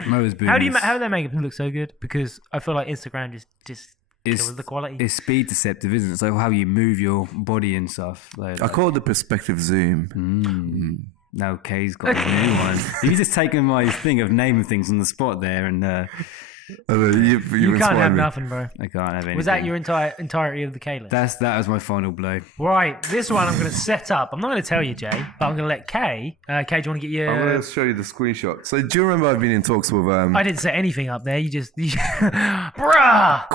boomy. How do they make it look so good? Because I feel like Instagram just kills the quality. It's speed deceptive, isn't it? So how you move your body and stuff. Like, I call it the perspective zoom. Now Kay's got a new one. You just taken my thing of naming things on the spot there, and You can't have nothing, bro. I can't have anything. Was that your entirety of the K list? That was my final blow. Right, this one I'm going to set up. I'm not going to tell you, Jay, but I'm going to let Kay. Kay, do you want to get your... I'm going to show you the screenshot. So do you remember I've been in talks with... I didn't set anything up there. You just... Bruh.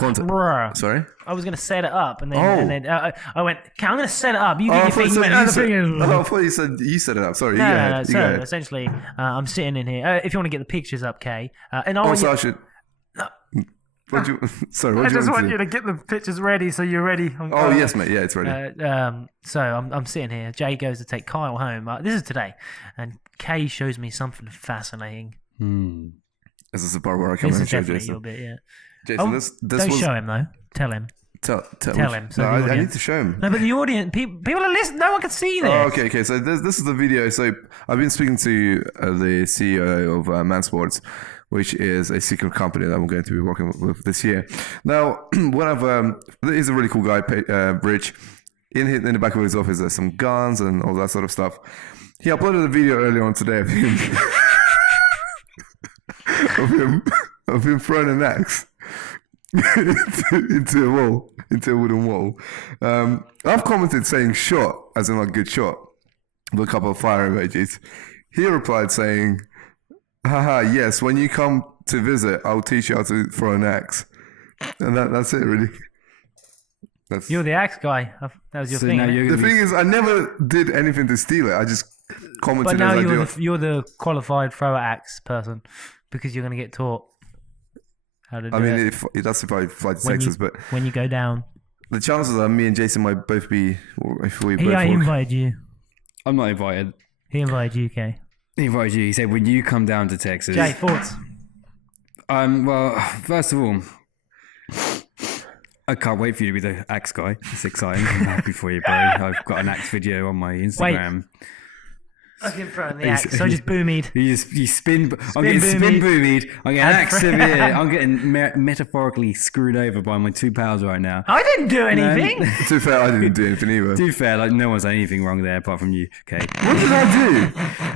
Sorry? I was going to set it up, and then I went, okay, I'm going to set it up. You get your thing. I thought you said you set it up. Sorry, No, essentially, I'm sitting in here. If you want to get the pictures up, Kay. And I I should... Sorry, I just want you to get the pictures ready so you're ready. Yes, mate. Yeah, it's ready. So I'm sitting here. Jay goes to take Kyle home. This is today. And Kay shows me something fascinating. This is the part where I come in and show Jason. Your bit, yeah. Jason, this don't show him, though. Tell him. Tell him. So I need to show him. No, but the audience, people are listening. No one can see this. Oh, okay. So this is the video. So I've been speaking to the CEO of Mansports, which is a secret company that I'm going to be working with this year. Now, he's a really cool guy, Rich. In the back of his office, there's some guns and all that sort of stuff. He uploaded a video earlier on today of him throwing an axe into a wooden wall. I've commented saying shot, as in like good shot, with a couple of fire emojis. He replied saying, haha, yes, when you come to visit, I'll teach you how to throw an axe. And that's it, really. You're the axe guy. That was your thing. The thing is, I never did anything to steal it. I just commented. But now you're the qualified thrower axe person because you're going to get taught how to do it. That's if I fly to Texas, but when you go down, the chances are me and Jason might both be. If we he invited you. I'm not invited. He invited you, Kay. He invited you. He said, when you come down to Texas... Jay, thoughts? Well, first of all, I can't wait for you to be the axe guy. It's exciting. I'm happy for you, bro. I've got an axe video on my Instagram. Wait. I can throw in the axe, so I just boomied. You spin. I'm getting spin boomied. I'm getting axe severe. I'm getting metaphorically screwed over by my two pals right now. I didn't do anything. To be fair, I didn't do anything either. To be fair, like no one's done anything wrong there apart from you. Okay. What did I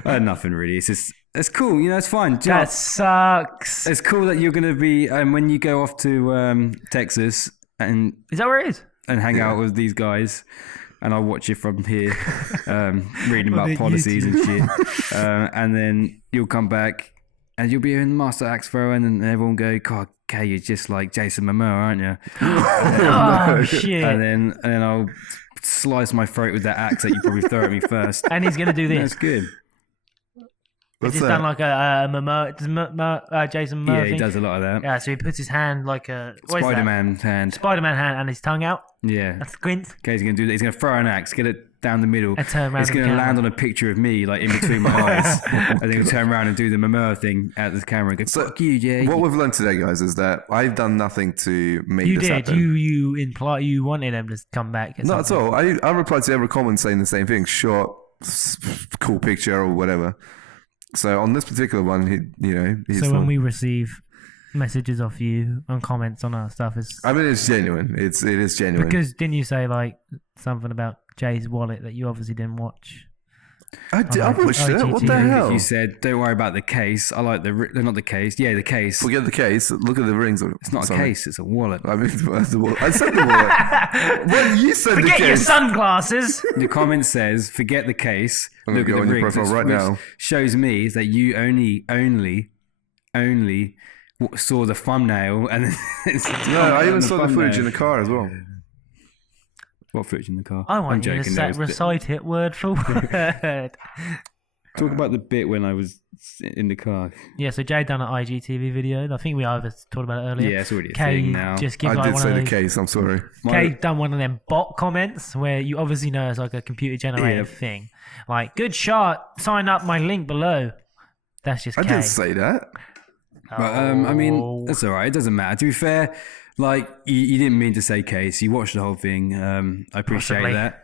do? Nothing really. It's just it's cool. You know, it's fine. That sucks. It's cool that you're going to be when you go off to Texas and is that where it is? And hang out with these guys. And I'll watch it from here, reading about policies and shit. And then you'll come back and you'll be in Master Axe Throwing and everyone go, God, Kay, you're just like Jason Momoa, aren't you? Oh, shit. And then I'll slice my throat with that axe that you probably throw at me first. And he's going to do this. That's good. He's just done like a Momoa, Jason Momoa thing. He does a lot of that. Yeah, so he puts his hand like a... Spider-Man hand. Spider-Man hand and his tongue out. Yeah. That's squint. Okay, he's going to do that. He's going to throw an axe, get it down the middle. And turn around. It's going to land on a picture of me, like in between my eyes. And then he'll turn around and do the Momoa thing at the camera and go, fuck you, Jay. What we've learned today, guys, is that I've done nothing to make this happen. You wanted him to come back. Not at all. I replied to every comment saying the same thing. Short, cool picture or whatever. So on this particular one, he's when we receive messages off you and comments on our stuff, it's genuine. It is genuine. Because didn't you say like something about Jay's wallet that you obviously didn't watch? I watched it. What the hell? You said, don't worry about the case. I like not the case. Yeah, the case. Forget the case. Look at the rings. It's not a case. It's a wallet. I said the wallet. Well, you said the case. Forget your sunglasses. The comment says, forget the case. I'm going to go on your profile right now. Shows me that you only saw the thumbnail. And I even saw the footage in the car as well. What footage in the car? I want you to recite it word for word. Talk about the bit when I was in the car. Yeah, so Jay done an IGTV video. I think we either talked about it earlier. Yeah, it's already a Kay thing now. just gives I like did one say of the those. case. I'm sorry. Kay done one of them bot comments where you obviously know it's like a computer generated thing. Like, good shot. Sign up my link below. That's just I Kay. didn't say that. But, I mean, that's all right. It doesn't matter. To be fair, like, you didn't mean to say case. You watched the whole thing. I appreciate Possibly. that.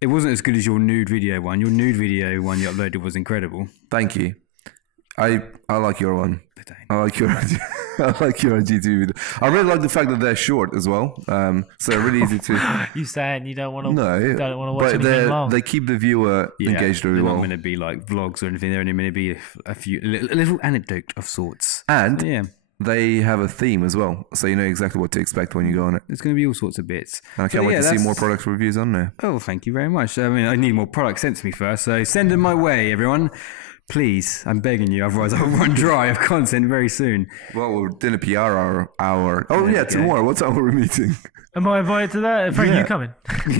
It wasn't as good as your nude video one. Your nude video one you uploaded was incredible. Thank you. I like your one. I like your GTV video. I really like the fact that they're short as well. So really easy to. You saying you don't want to? No, don't want to watch but anything long. they keep the viewer engaged really they're well. not going to be like vlogs or anything. They're only going to be a little anecdote of sorts. And Yeah, they have a theme as well, so you know exactly what to expect when you go on it. there's going to be all sorts of bits. And I can't wait to see more product reviews on there. Oh, thank you very much. I mean, I need more products sent to me first, so send them my way, everyone. Please, I'm begging you, otherwise I'll run dry of content very soon. Well, we're doing a PR hour. Oh yeah, tomorrow. What time are we meeting? Am I invited to that? Frank, you coming?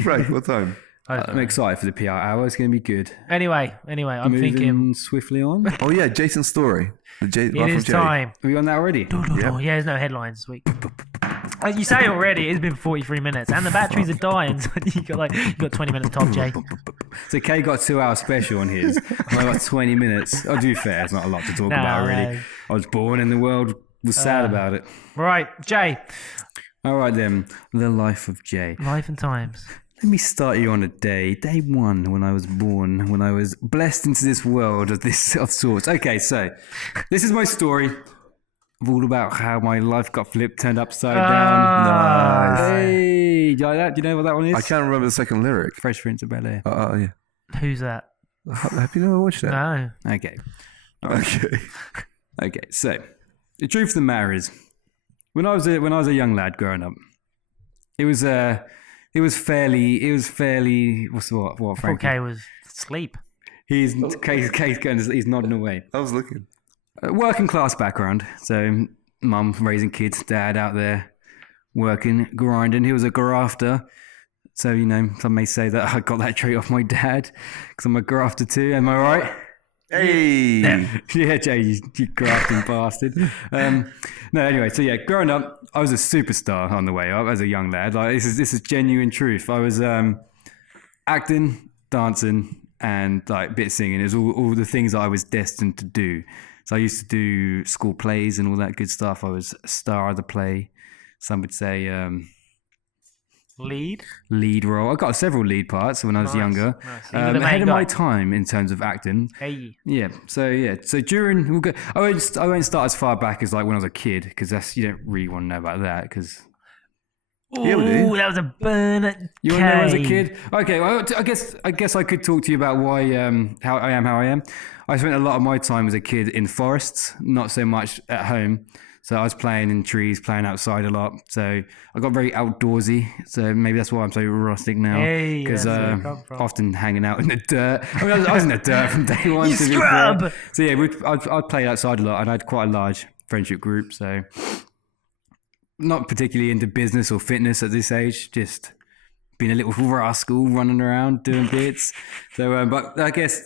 Right, what time? I'm excited for the PR hour. It's going to be good. Anyway, I'm Moving thinking swiftly on. Oh yeah, Jason's story. it is Jay. time. Are we on that already? Yeah, there's no headlines this week. You say already, it's been 43 minutes, and the batteries are dying. So you got 20 minutes top, Jay. So Kay got 2 hour special on his. I got 20 minutes. Oh, to be fair, it's not a lot to talk about really. No. I was born and the world was sad about it. Right, Jay. All right then, the life of Jay. Life and times. Let me start you on day one, when I was born, when I was blessed into this world of sorts. Okay, so this is my story. All about how my life got flipped, turned upside down. Nice. Hey, do you like that? Do you know what that one is? I can't remember the second lyric. Fresh Prince of Bel-Air. Yeah. Who's that? Have you never watched that? No. Okay. Okay. Okay, so the truth of the matter is, when I was a young lad growing up, it was fairly what Frankie? Kay was asleep. He's nodding away. I was looking. Working class background, so mum raising kids, dad out there working, grinding. He was a grafter, so some may say that I got that trait off my dad because I'm a grafter too. Am I right? Hey. Yeah, Jay, you grafting bastard. No, anyway, so yeah, growing up, I was a superstar on the way up as a young lad. Like this is genuine truth. I was acting, dancing, and like bit singing. It was all the things that I was destined to do. So I used to do school plays and all that good stuff. I was a star of the play. Some would say lead role. I got several lead parts when I was younger. Nice. Ahead of my time in terms of acting. Hey. Yeah. So during I won't start as far back as like when I was a kid because you don't really want to know about that because. Yeah, we do. Ooh, that was a burn. You want to know as a kid? Okay, well, I guess I could talk to you about why how I am. I spent a lot of my time as a kid in forests, not so much at home. So I was playing in trees, playing outside a lot. So I got very outdoorsy. So maybe that's why I'm so rustic now. Hey, because that's where you come from. often hanging out in the dirt. I mean, I was in the dirt from day one. You to be scrub! fair. So yeah, I'd played outside a lot, and I had quite a large friendship group. So not particularly into business or fitness at this age, just being a little rascal, running around, doing bits. So, but I guess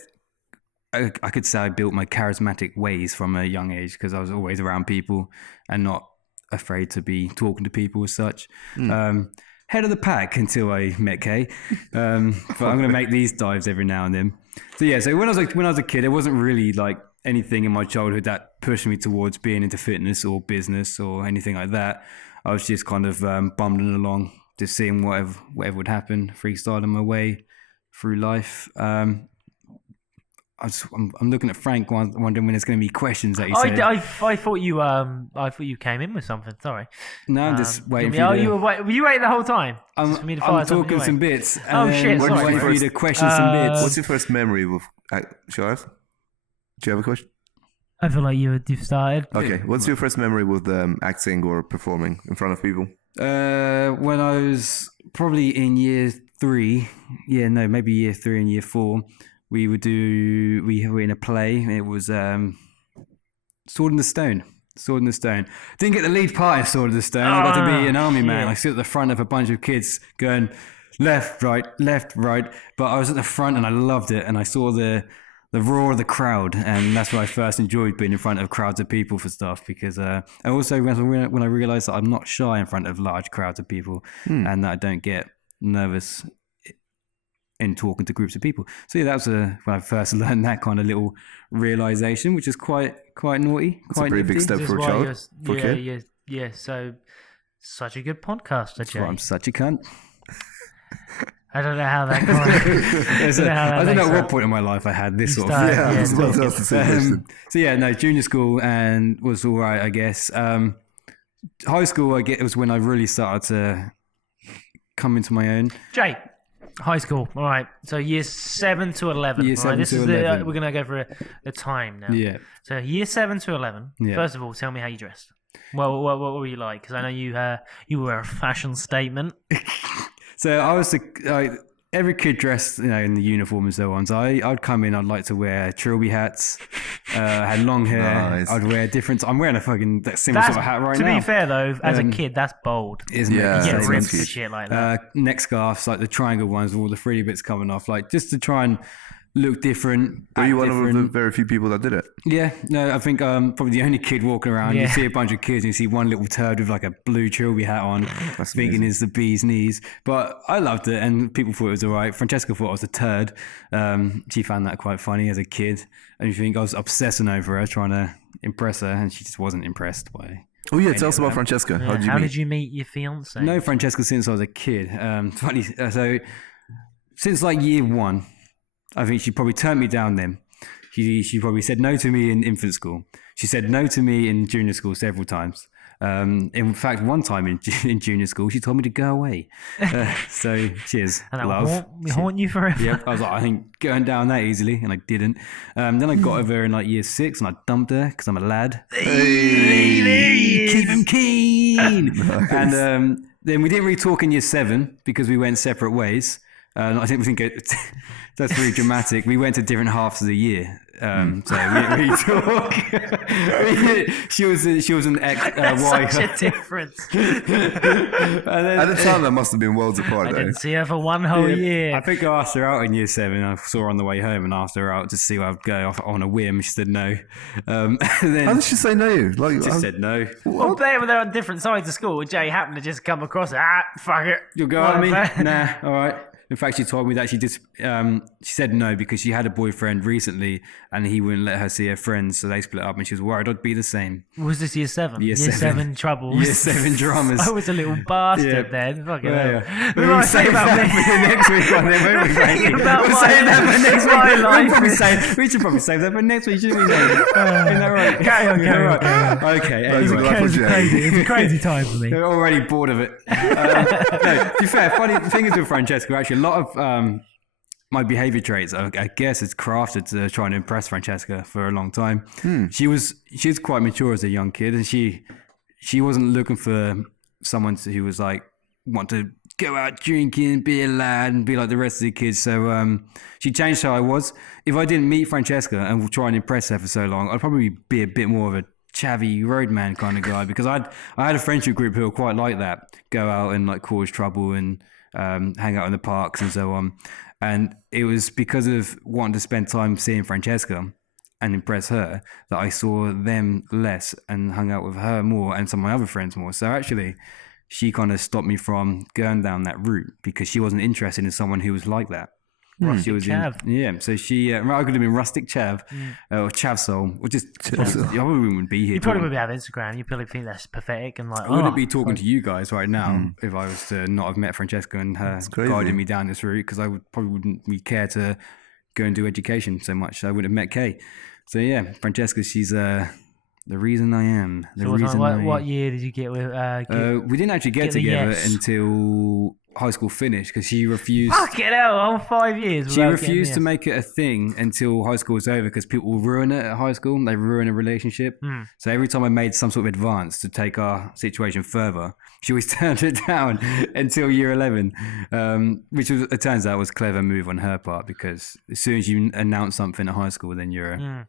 I could say I built my charismatic ways from a young age because I was always around people and not afraid to be talking to people as such. Head of the pack until I met Kay. But I'm going to make these dives every now and then. So yeah, so when I was a kid, there wasn't really like anything in my childhood that pushed me towards being into fitness or business or anything like that. I was just kind of bumbling along, just seeing whatever would happen, freestyling my way through life. I'm looking at Frank, wondering when there's going to be questions that you said. I thought you came in with something. Sorry. No, I'm just waiting for you. Were you waiting the whole time? Just for me to fire I'm something talking away? some bits. Oh, shit, sorry. I'm waiting for you to question some bits. What's your first memory with? Shall I ask? Do you have a question? I feel like you've started. Okay. What's your first memory with acting or performing in front of people? When I was probably in year 3. Yeah, no, maybe year 3 and year 4. We were in a play. It was Sword in the Stone. Didn't get the lead part in Sword in the Stone. I got to be an army man. I stood at the front of a bunch of kids going left, right. But I was at the front and I loved it. And I saw the roar of the crowd, and that's why I first enjoyed being in front of crowds of people for stuff. Because and also when I realised that I'm not shy in front of large crowds of people, and that I don't get nervous in talking to groups of people. So yeah, that was when I first learned that kind of little realisation, which is quite naughty. It's a pretty big step for a child. Yeah. So such a good podcaster, Jay. I'm such a cunt. I don't know how that goes. I don't know at what point in my life I had this sort of thing. So yeah, no, junior school and was all right, I guess. High school, I guess, was when I really started to come into my own. Jay, high school, all right. So year 7 to 11. Year 7 to 11. We're going to go for a time now. Yeah. So year 7 to 11. Yeah. First of all, tell me how you dressed. Well, what were you like? Because I know you were a fashion statement. So I was every kid dressed, in the uniform and so on. So I'd come in. I'd like to wear trilby hats. Had long hair. Nice. I'd wear different. I'm wearing a fucking similar sort of hat right now. To be fair though, as a kid, that's bold. Isn't it? Yeah, You get that's ripped cute. for shit like that. Neck scarves, like the triangle ones, with all the frilly bits coming off, like just to try and look different. Were you one of the different. very few people that did it? Yeah, no, I think probably the only kid walking around. Yeah. You see a bunch of kids and you see one little turd with like a blue trilby hat on, That's thinking amazing. it's the bee's knees. But I loved it and people thought it was all right. Francesca thought I was a turd. She found that quite funny as a kid. And you think I was obsessing over her, trying to impress her, and she just wasn't impressed by. Oh yeah, tell us about Francesca. Yeah. How did you How meet? did you meet your fiance? No Francesca since I was a kid. Funny. So since like year 1, I think she probably turned me down then. She probably said no to me in infant school. She said no to me in junior school several times. In fact, one time in junior school, she told me to go away. So cheers, And that love. will haunt you forever. Yep, I was like, I ain't going down that easily, and I didn't. Then I got over her in like year 6, and I dumped her because I'm a lad. Hey. Keep him keen. Nice. And then we didn't really talk in year 7 because we went separate ways. I think that's really dramatic. We went to different halves of the year. So we didn't really talk. she was an ex-wife. Such a difference. At the time, that must have been worlds apart. I Though. didn't see her for one whole year. I think I asked her out in year 7. I saw her on the way home and asked her out to see where I'd go on a whim. She said no. And then How did she say no? Like, just said no. Well, they were on different sides of school. Jay happened to just come across it. Fuck it. You'll go at me? Whatever. Nah, all right. In fact, she told me that she said no because she had a boyfriend recently and he wouldn't let her see her friends, so they split up and she was worried I'd be the same. Was this year 7? Year Year 7. 7 troubles. Year 7 dramas. I was a little bastard Yeah. then. Fucking Yeah. hell. We might might say save about that me. for the next week one then, won't we, Frankie? About We'll my- save that for next my week. life. We should probably save that for next week, shouldn't we? Ain't that right? Carry on, carry on, carry on. Okay, Those are anyway. life of Jay. It's a crazy time for me. They're already bored of it. No, to be fair, funny thing is with Francesca, actually, a lot of my behavior traits, I guess it's crafted to try and impress Francesca for a long time. She was quite mature as a young kid, and she wasn't looking for someone who was like want to go out drinking, be a lad, and be like the rest of the kids. So she changed how I was. If I didn't meet Francesca and try and impress her for so long, I'd probably be a bit more of a chavvy roadman kind of guy, because I had a friendship group who were quite like that, go out and like cause trouble and hang out in the parks and so on. And it was because of wanting to spend time seeing Francesca and impress her that I saw them less and hung out with her more and some of my other friends more. So actually, she kind of stopped me from going down that route because she wasn't interested in someone who was like that. She was chav. So she, I could have been rustic chav or chav soul, or just I probably wouldn't be here. You probably would have Instagram. You probably think that's pathetic and like. I wouldn't be talking to you guys right now if I was to not have met Francesca and her crazy. guiding me down this route, because I probably wouldn't really care to go and do education so much. So I wouldn't have met Kay. So yeah, Francesca, she's the reason I am. The So reason what year did you get with? we didn't actually get get the together yes? until high school finished, because she refused. Fucking hell! All 5 years. She without refused to getting make it a thing until high school was over, because people will ruin it at high school. They ruin a relationship. So every time I made some sort of advance to take our situation further, she always turned it down until year 11, which was, it turns out was a clever move on her part, because as soon as you announce something at high school, then you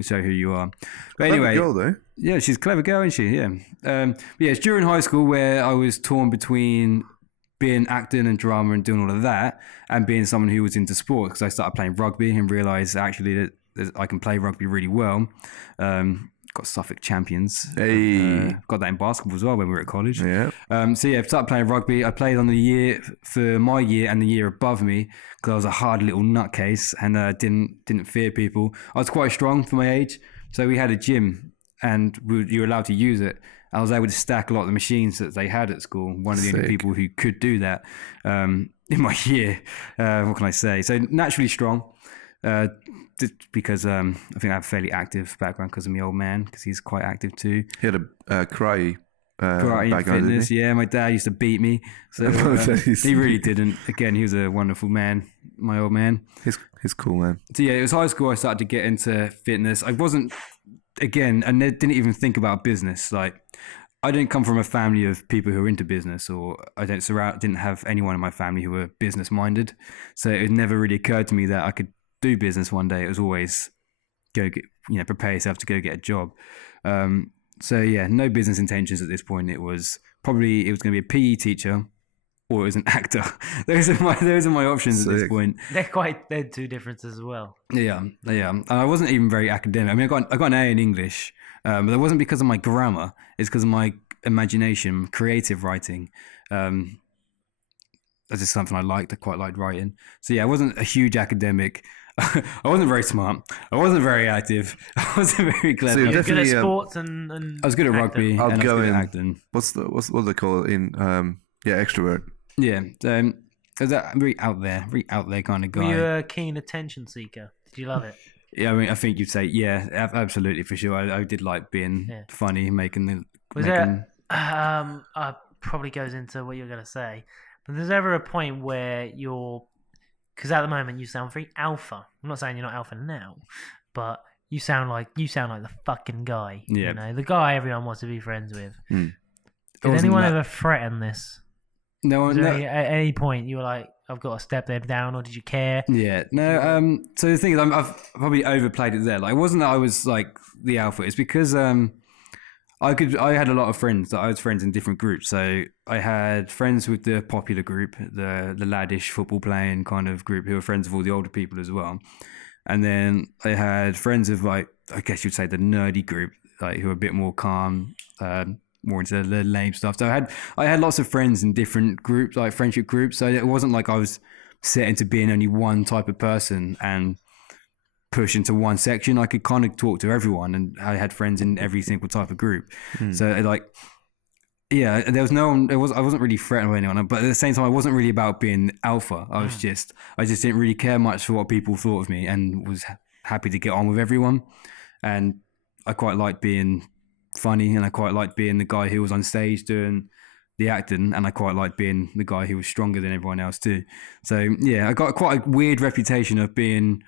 show who you are. But anyway, Clever girl, though. yeah, she's a clever girl, isn't she? Yeah. But yeah, it's during high school where I was torn between being acting and drama and doing all of that, and being someone who was into sport, because I started playing rugby and realised actually that I can play rugby really well. Got Suffolk champions. Hey. Got that in basketball as well when we were at college. Yeah. So yeah, I started playing rugby. I played on the year for my year and the year above me because I was a hard little nutcase and didn't fear people. I was quite strong for my age, so we had a gym and you were allowed to use it. I was able to stack a lot of the machines that they had at school. One of the only people who could do that in my year. What can I say? So naturally strong. Because I think I have a fairly active background because of my old man, because he's quite active too. He had a karate and fitness. Yeah, my dad used to beat me, so he really didn't. Again, he was a wonderful man, my old man. He's cool, man. So yeah, it was high school I started to get into fitness. I wasn't, again, and didn't even think about business. Like, I didn't come from a family of people who are into business, or I didn't have anyone in my family who were business minded. So it never really occurred to me that I could do business one day. It was always prepare yourself to go get a job. So yeah, no business intentions at this point. It was going to be a PE teacher or it was an actor. Those are my options at this point. They're two differences as well. Yeah. And I wasn't even very academic. I mean, I got an A in English, but that wasn't because of my grammar. It's because of my imagination, creative writing. That's just something I quite liked writing. So yeah, I wasn't a huge academic. I wasn't very smart. I wasn't very active. I wasn't very clever. So you're good at sports and I was good at rugby and I was good at acting. What do they call it in extrovert? Yeah. I was a very out there kind of guy. Were you a keen attention seeker? Did you love it? Yeah, I mean, I think you'd say yeah, absolutely for sure. I did like being funny, probably goes into what you're going to say. But there's ever a point where because at the moment you sound very alpha. I'm not saying you're not alpha now, but you sound like the fucking guy. Yeah. You know, the guy everyone wants to be friends with. Did anyone ever threaten this? No one. At any point you were like, I've got to step them down, or did you care? Yeah. No. So the thing is, I've probably overplayed it there. Like, it wasn't that I was like the alpha. It's because I had a lot of friends. I was friends in different groups. So I had friends with the popular group, the laddish football playing kind of group, who were friends of all the older people as well. And then I had friends of, like, I guess you'd say the nerdy group, like, who were a bit more calm, more into the lame stuff. So I had lots of friends in different groups, like friendship groups. So it wasn't like I was set into being only one type of person and push into one section. I could kind of talk to everyone, and I had friends in every single type of group. So like, yeah, there was no one. I wasn't really threatened by anyone, but at the same time, I wasn't really about being alpha. I just didn't really care much for what people thought of me, and was happy to get on with everyone. And I quite liked being funny, and I quite liked being the guy who was on stage doing the acting, and I quite liked being the guy who was stronger than everyone else too. So yeah, I got quite a weird reputation of being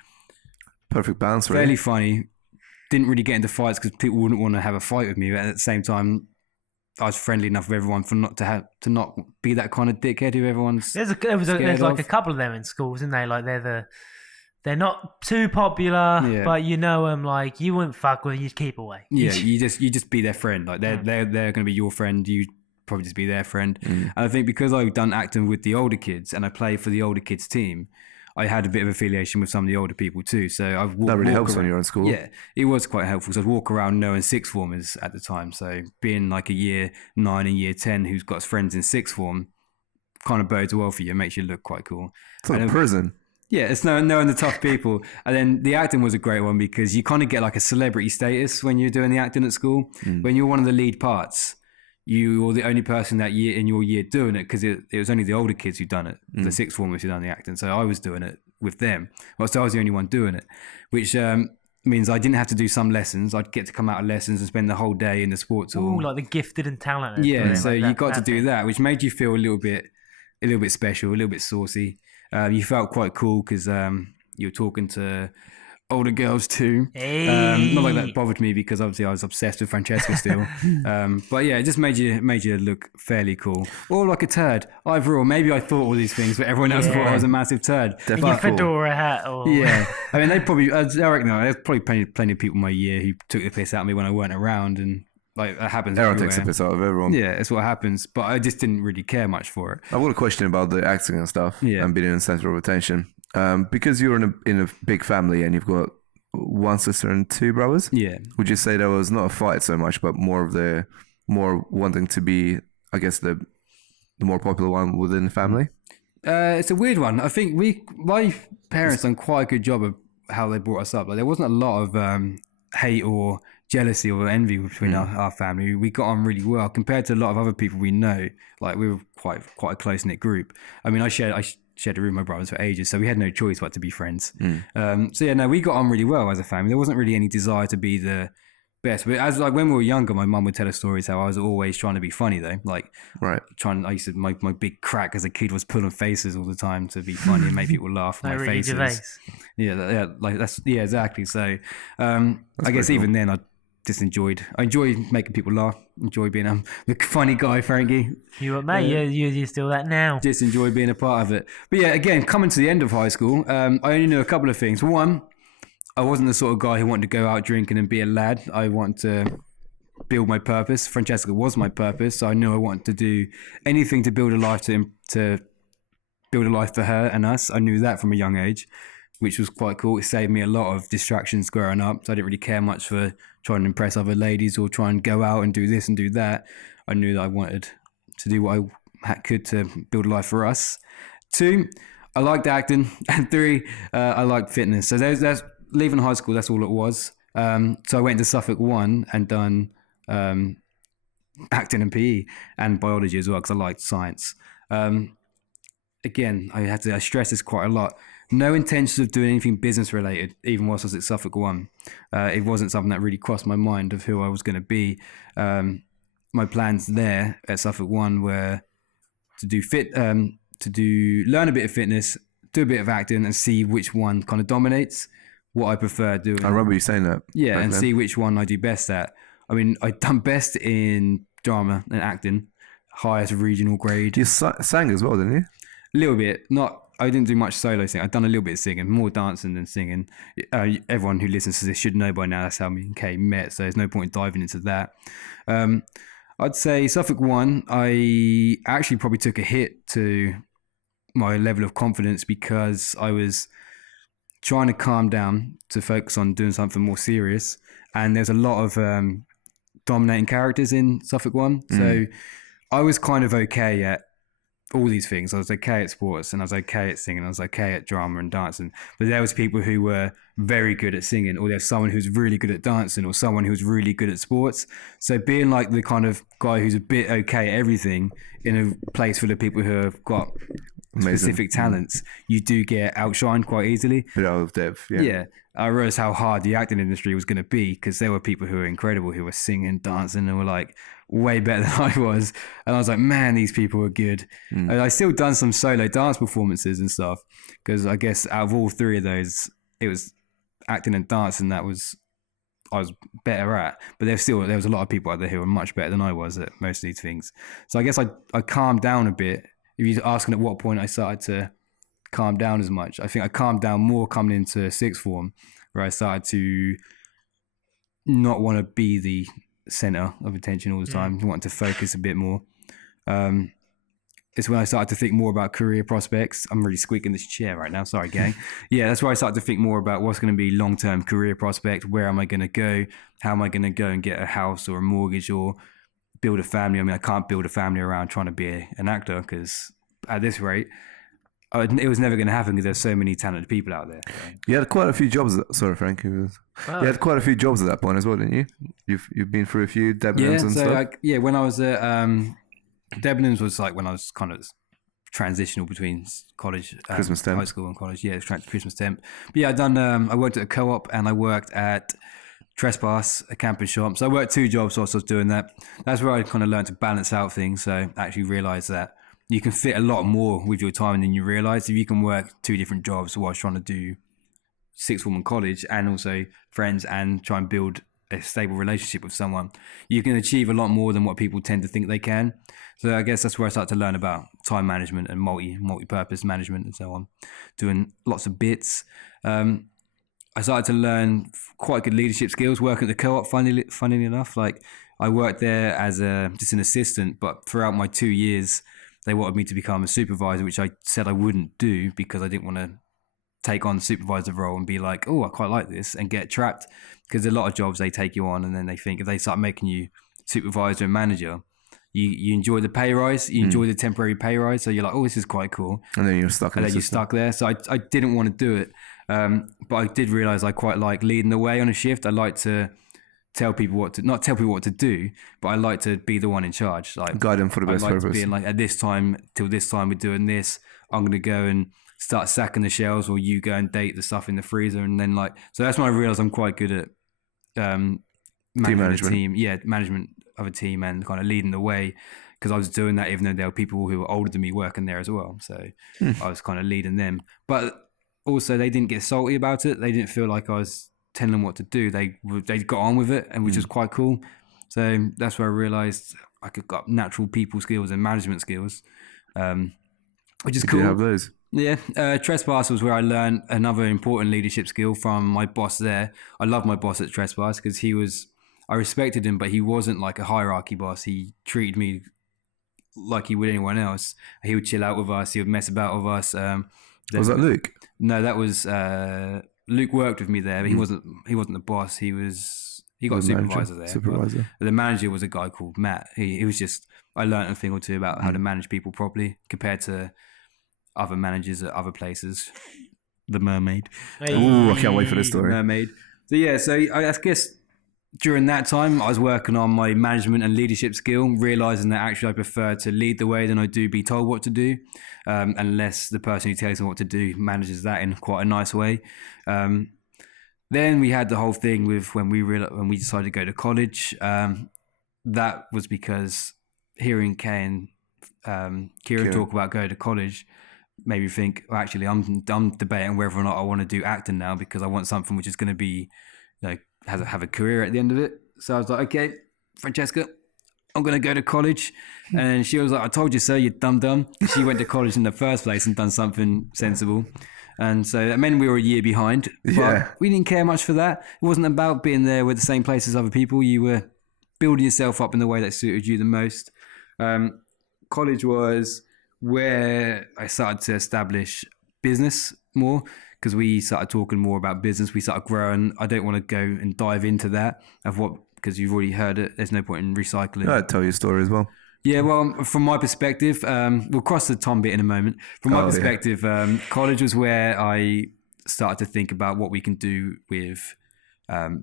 perfect balance, fairly funny. Didn't really get into fights because people wouldn't want to have a fight with me, but at the same time, I was friendly enough with everyone to not be that kind of dickhead who everyone's. There's like a couple of them in schools, isn't they? Like they're not too popular, but you know them. Like, you wouldn't fuck with, you'd keep away. Yeah, you just be their friend. Like they're going to be your friend. You probably just be their friend. And I think because I've done acting with the older kids and I play for the older kids team, I had a bit of affiliation with some of the older people too. So that really helps when you're in school. Yeah, it was quite helpful. So I'd walk around knowing sixth formers at the time. So being like a year 9 and year 10 who's got friends in sixth form kind of bodes well for you. It makes you look quite cool. It's like a prison. Yeah, it's knowing the tough people. And then the acting was a great one because you kind of get like a celebrity status when you're doing the acting at school. When you're one of the lead parts, you were the only person that year in your year doing it, because it was only the older kids who'd done it, the sixth formers who'd done the acting. So I was doing it with them. So I was the only one doing it, which means I didn't have to do some lessons. I'd get to come out of lessons and spend the whole day in the sports hall. Ooh, like the gifted and talented. Yeah, so like you got to do that, which made you feel a little bit special, a little bit saucy. You felt quite cool because you were talking to older girls too. Hey. Not like that bothered me because obviously I was obsessed with Francesca still. But yeah, it just made you look fairly cool. Or like a turd. Either or. Maybe I thought all these things, but everyone else thought I was a massive turd. In your fedora hat. Or... Yeah. I mean, I reckon there's probably plenty of people in my year who took the piss out of me when I weren't around, and like that happens everywhere. Everyone takes the piss out of everyone. Yeah, it's what happens. But I just didn't really care much for it. I've got a question about the acting and stuff and being in the center of attention. Because you're in a big family and you've got one sister and two brothers. Yeah. Would you say there was not a fight so much, but more wanting to be, I guess, the more popular one within the family? It's a weird one. I think my parents done quite a good job of how they brought us up. Like there wasn't a lot of hate or jealousy or envy between our family. We got on really well compared to a lot of other people we know. Like we were quite a close knit group. I mean, I shared a room with my brothers for ages, so we had no choice but to be friends. So yeah, no, we got on really well as a family. There wasn't really any desire to be the best, but as like when we were younger, my mum would tell us stories how I was always trying to be funny though, like I used to my big crack as a kid was pulling faces all the time to be funny and make people laugh at my faces. Yeah, like that's exactly. So I guess even then I enjoy making people laugh, enjoy being the funny guy, Frankie. You mate, you're still that now. Just enjoy being a part of it. But yeah, again, coming to the end of high school, I only knew a couple of things. One, I wasn't the sort of guy who wanted to go out drinking and be a lad. I wanted to build my purpose. Francesca was my purpose, so I knew I wanted to do anything to build a life to build a life for her and us. I knew that from a young age, which was quite cool. It saved me a lot of distractions growing up. So I didn't really care much for trying to impress other ladies or try and go out and do this and do that. I knew that I wanted to do what I could to build a life for us. 2, I liked acting. And 3, I liked fitness. So that's leaving high school, that's all it was. So I went to Suffolk 1 and done acting and PE and biology as well because I liked science. Again, I stress this quite a lot. No intentions of doing anything business related, even whilst I was at Suffolk 1. It wasn't something that really crossed my mind of who I was going to be. My plans there at Suffolk 1 were to learn a bit of fitness, do a bit of acting, and see which one kind of dominates. What I prefer doing. I remember you saying that. Yeah, and see which one I do best at. I mean, I'd done best in drama and acting, highest regional grade. You sang as well, didn't you? A little bit. I didn't do much solo singing. I'd done a little bit of singing, more dancing than singing. Everyone who listens to this should know by now that's how me and Kay met, so there's no point in diving into that. I'd say Suffolk 1, I actually probably took a hit to my level of confidence because I was trying to calm down to focus on doing something more serious. And there's a lot of dominating characters in Suffolk 1. So I was kind of okay at all these things. I was okay at sports and I was okay at singing. I was okay at drama and dancing. But there was people who were very good at singing, or there's someone who's really good at dancing, or someone who's really good at sports. So being like the kind of guy who's a bit okay at everything in a place full of people who have got specific talents, you do get outshined quite easily. Bit out of depth, yeah. Yeah. I realized how hard the acting industry was going to be because there were people who were incredible, who were singing, dancing, and were like way better than I was. And I was like, man, these people are good. And I still done some solo dance performances and stuff because I guess out of all 3 of those, it was acting and dancing that I was better at. But there was a lot of people out there who were much better than I was at most of these things. So I guess I calmed down a bit. If you're asking at what point I started to calm down as much, I think I calmed down more coming into sixth form, where I started to not want to be the center of attention all the time, wanting to focus a bit more. It's when I started to think more about career prospects. I'm really squeaking this chair right now. Sorry, gang. Yeah, that's where I started to think more about what's going to be long-term career prospect. Where am I going to go? How am I going to go and get a house or a mortgage or build a family? I mean, I can't build a family around trying to be an actor because at this rate, it was never going to happen because there's so many talented people out there. So. You had quite a few jobs. Sorry, Frank. You had quite a few jobs at that point as well, didn't you? You've been through a few Debenhams and stuff. When I was at Debenhams was like when I was kind of transitional between college, Christmas temp, high school and college. Yeah, it was Christmas temp. But yeah, I worked at a co-op and I worked at Trespass, a camping shop. So I worked 2 jobs whilst I was doing that. That's where I kind of learned to balance out things. So I actually realised that you can fit a lot more with your time than you realise. If you can work 2 different jobs whilst trying to do sixth form and college and also friends and try and build a stable relationship with someone, you can achieve a lot more than what people tend to think they can. So I guess that's where I started to learn about time management and multi-purpose management and so on, doing lots of bits. I started to learn quite good leadership skills working at the co-op, funnily enough. Like I worked there as just an assistant, but throughout my 2 years, they wanted me to become a supervisor, which I said I wouldn't do because I didn't want to take on the supervisor role and be like, oh, I quite like this, and get trapped. Because a lot of jobs they take you on, and then they think if they start making you supervisor and manager, you enjoy the pay rise, you enjoy the temporary pay rise, so you're like, oh, this is quite cool. And then you're stuck. And then you're stuck there. So I didn't want to do it, but I did realize I quite like leading the way on a shift. I like to tell people not tell people what to do, but I like to be the one in charge. Like guide them for the best I like purpose. To be like, at this time till this time we're doing this. I'm gonna go and start sacking the shelves, or you go and date the stuff in the freezer, and then so that's when I realized I'm quite good at management. Management of a team and kind of leading the way, because I was doing that even though there were people who were older than me working there as well. So I was kind of leading them, but also they didn't get salty about it. They didn't feel like I was telling them what to do. They got on with it, and which was quite cool. So that's where I realized I could got natural people skills and management skills, which is cool. Do you have those? Yeah, Trespass was where I learned another important leadership skill from my boss there. I love my boss at Trespass because I respected him, but he wasn't like a hierarchy boss. He treated me like he would anyone else. He would chill out with us. He would mess about with us. Was that Luke? No, that was Luke. Worked with me there, but he wasn't the boss. He got a supervisor there. Supervisor. The manager was a guy called Matt. He was just, I learned a thing or two about how to manage people properly compared to other managers at other places. The Mermaid. Ooh, I can't wait for this story. Mermaid. So yeah, I guess during that time, I was working on my management and leadership skill, realizing that actually I prefer to lead the way than I do be told what to do, unless the person who tells me what to do manages that in quite a nice way. Then we had the whole thing with when we decided to go to college. That was because hearing Kay and Kieran talk about going to college made me think, well, actually, I'm debating whether or not I want to do acting now, because I want something which is going to be, have a career at the end of it. So I was like, okay, Francesca, I'm going to go to college. And she was like, I told you so, you dumb. She went to college in the first place and done something sensible. And so that meant we were a year behind. But we didn't care much for that. It wasn't about being there with the same place as other people. You were building yourself up in the way that suited you the most. College was where I started to establish business more, because we started talking more about business. We started growing. I don't want to go and dive into that because you've already heard it. There's no point in recycling. I'll tell you a story as well. Yeah, well, from my perspective, we'll cross the Tom bit in a moment. From my perspective, college was where I started to think about what we can do with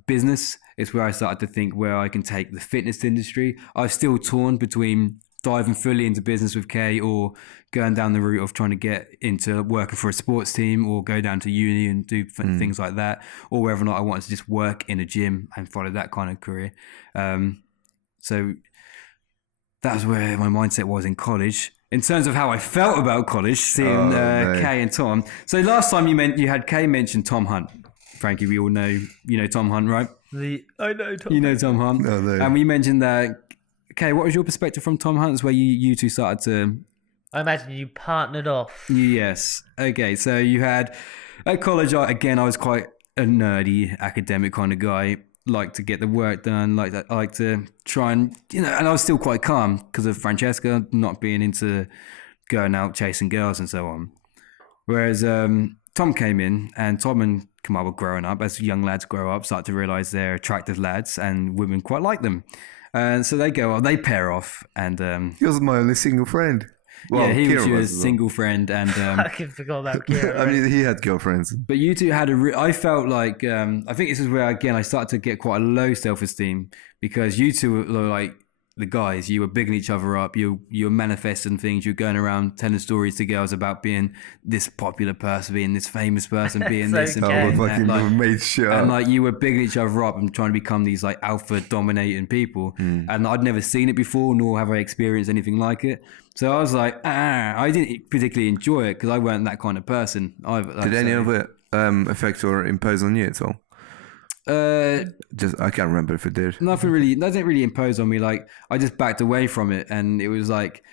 business. It's where I started to think where I can take the fitness industry. I was still torn between diving fully into business with Kay, or going down the route of trying to get into working for a sports team, or go down to uni and do things like that, or whether or not I wanted to just work in a gym and follow that kind of career. So that was where my mindset was in college. In terms of how I felt about college, seeing Kay and Tom. So last time you had Kay mention Tom Hunt. Frankie, we all know, Tom Hunt, right? I know Tom. You know Tom Hunt. No. And we mentioned that. Okay, what was your perspective from Tom Hunt's where you two started to... I imagine you partnered off. Yes. Okay, so you had... At college, I was quite a nerdy, academic kind of guy. Like to get the work done, like that. I like to try and... and I was still quite calm because of Francesca not being into going out chasing girls and so on. Whereas Tom came in, and Tom and Kamal were growing up. As young lads grow up, start to realise they're attractive lads and women quite like them. And so they pair off, and he was my only single friend. Well, yeah, he Kieran was your single friend, and I can forget about Kieran. I mean, he had girlfriends. But you two had I felt like I think this is where again I started to get quite a low self-esteem, because you two were like the guys. You were bigging each other up. You were manifesting things. You're going around telling stories to girls about being this popular person, being this famous person, being So this and gay. being that. Like, made sure. and like you were bigging each other up and trying to become these like alpha dominating people. And I'd never seen it before, nor have I experienced anything like it. So I was like, I didn't particularly enjoy it because I weren't that kind of person either. Did any of it affect or impose on you at all? I can't remember if it did. Nothing really. That didn't really impose on me. Like I just backed away from it, and it was like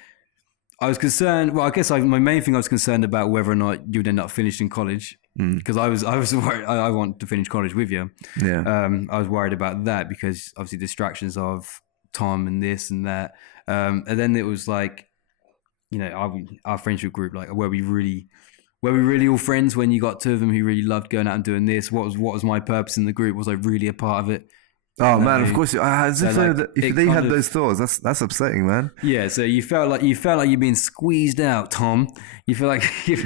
I was concerned. Well, I guess my main thing I was concerned about whether or not you'd end up finishing college, because I was worried. I want to finish college with you. Yeah. I was worried about that because obviously distractions of Tom and this and that, and then it was like, our friendship group, like where we really were we really all friends when you got two of them who really loved going out and doing this? What was my purpose in the group? Was I really a part of it? Oh man, of course. As if they had those thoughts, that's upsetting, man. Yeah, so you felt like you're being squeezed out, Tom. You feel like For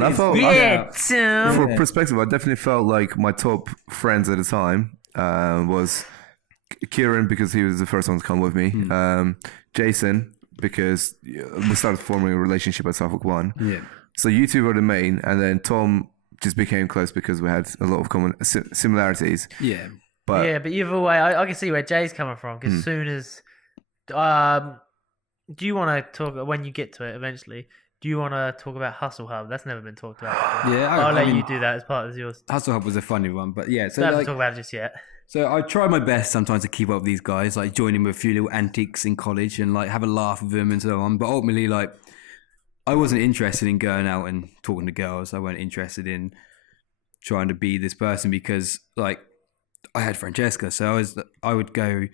perspective, I definitely felt like my top friends at the time was Kieran, because he was the first one to come with me. Jason, because we started forming a relationship at Suffolk One. Yeah. So you two were the main, and then Tom just became close because we had a lot of common similarities. Yeah. But either way, I can see where Jay's coming from. Because as soon as, do you want to talk when you get to it eventually? Do you want to talk about Hustle Hub? That's never been talked about before. Yeah, I'll let you do that as part of yours. Hustle Hub was a funny one, but yeah. So don't have to talk about it just yet. So I try my best sometimes to keep up with these guys, like join in with a few little antics in college and like have a laugh with them and so on. But ultimately, like, I wasn't interested in going out and talking to girls. I wasn't interested in trying to be this person because, like, I had Francesca, so I would go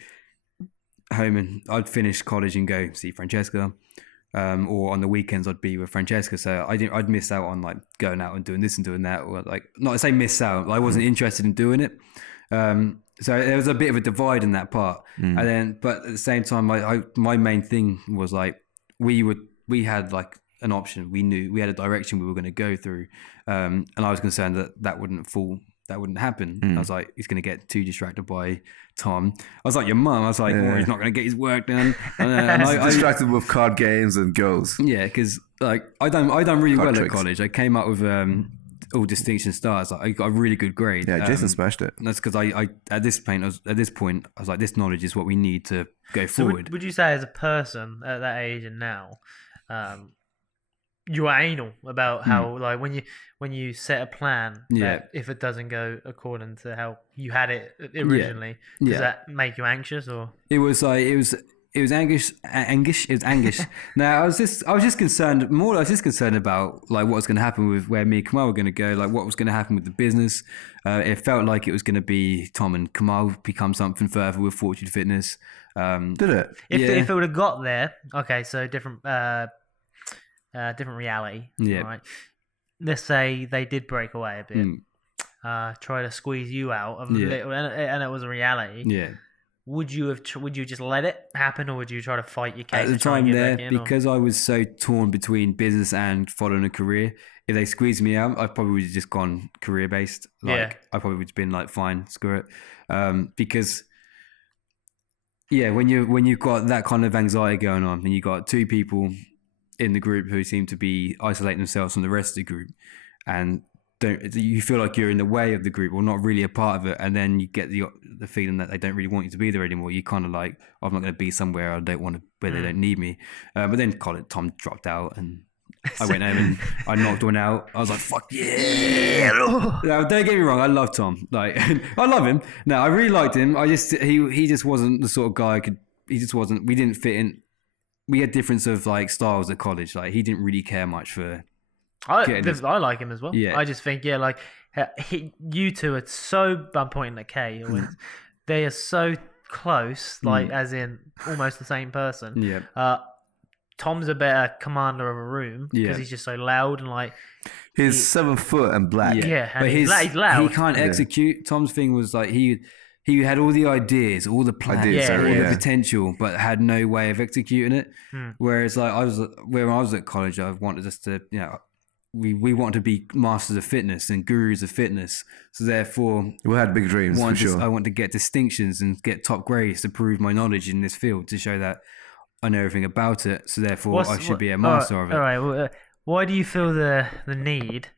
home and I'd finish college and go see Francesca, or on the weekends I'd be with Francesca. So I'd miss out on like going out and doing this and doing that, or like not to say miss out. I wasn't interested in doing it. So there was a bit of a divide in that part, but at the same time, my main thing was like we had like an option. We knew we had a direction we were going to go through, and I was concerned that wouldn't happen. I was like, he's going to get too distracted by Tom. I was like, your mum. I was like, he's not going to get his work done. And I distracted with card games and girls. Yeah, because like I done really card well tricks. at college. I came up with all distinction stars. Like, I got a really good grade. Yeah, Jason smashed it. That's because I at this point I was like, this knowledge is what we need to go forward. Would you say as a person at that age and now, you are anal about how like when you set a plan, that if it doesn't go according to how you had it originally, does that make you anxious or? It was anguish. It was anguish. Now I was just concerned about like what's going to happen with where me and Kamal were going to go, like what was going to happen with the business. It felt like it was going to be Tom and Kamal become something further with Fortitude Fitness. Did it? If it would have got there, okay, so different reality. Yeah. Right. Let's say they did break away a bit. Try to squeeze you out of little, and it was a reality. Yeah. Would you just let it happen, or would you try to fight your case at the time there? Because I was so torn between business and following a career. If they squeezed me out, I probably would have just gone career based. I probably would have been like, fine, screw it. Because when you've got that kind of anxiety going on, and you got two people in the group who seem to be isolating themselves from the rest of the group, and you feel like you're in the way of the group or not really a part of it, and then you get the feeling that they don't really want you to be there anymore. You kind of like, I'm not going to be somewhere I don't want to, where they don't need me. But then Tom dropped out, and I went home and I knocked one out. I was like, fuck yeah. Now, don't get me wrong, I love Tom. Like, I love him. No, I really liked him. He just wasn't the sort of guy he just wasn't. We didn't fit in. We had difference of like styles at college. Like, he didn't really care much for. I like him as well. Yeah. I just think like you two are so. I'm pointing at Kay. They are so close, like as in almost the same person. Yeah. Tom's a better commander of a room because he's just so loud and like. He's 7 foot and black. Yeah, and but he's loud. He can't execute. Tom's thing was like he had all the ideas, all the plans, all the potential, but had no way of executing it. Whereas like when I was at college, I wanted us to, we wanted to be masters of fitness and gurus of fitness. So therefore, we had big dreams for sure. I want to get distinctions and get top grades to prove my knowledge in this field, to show that I know everything about it. So therefore, I should be a master of it. All right. Well, why do you feel the need?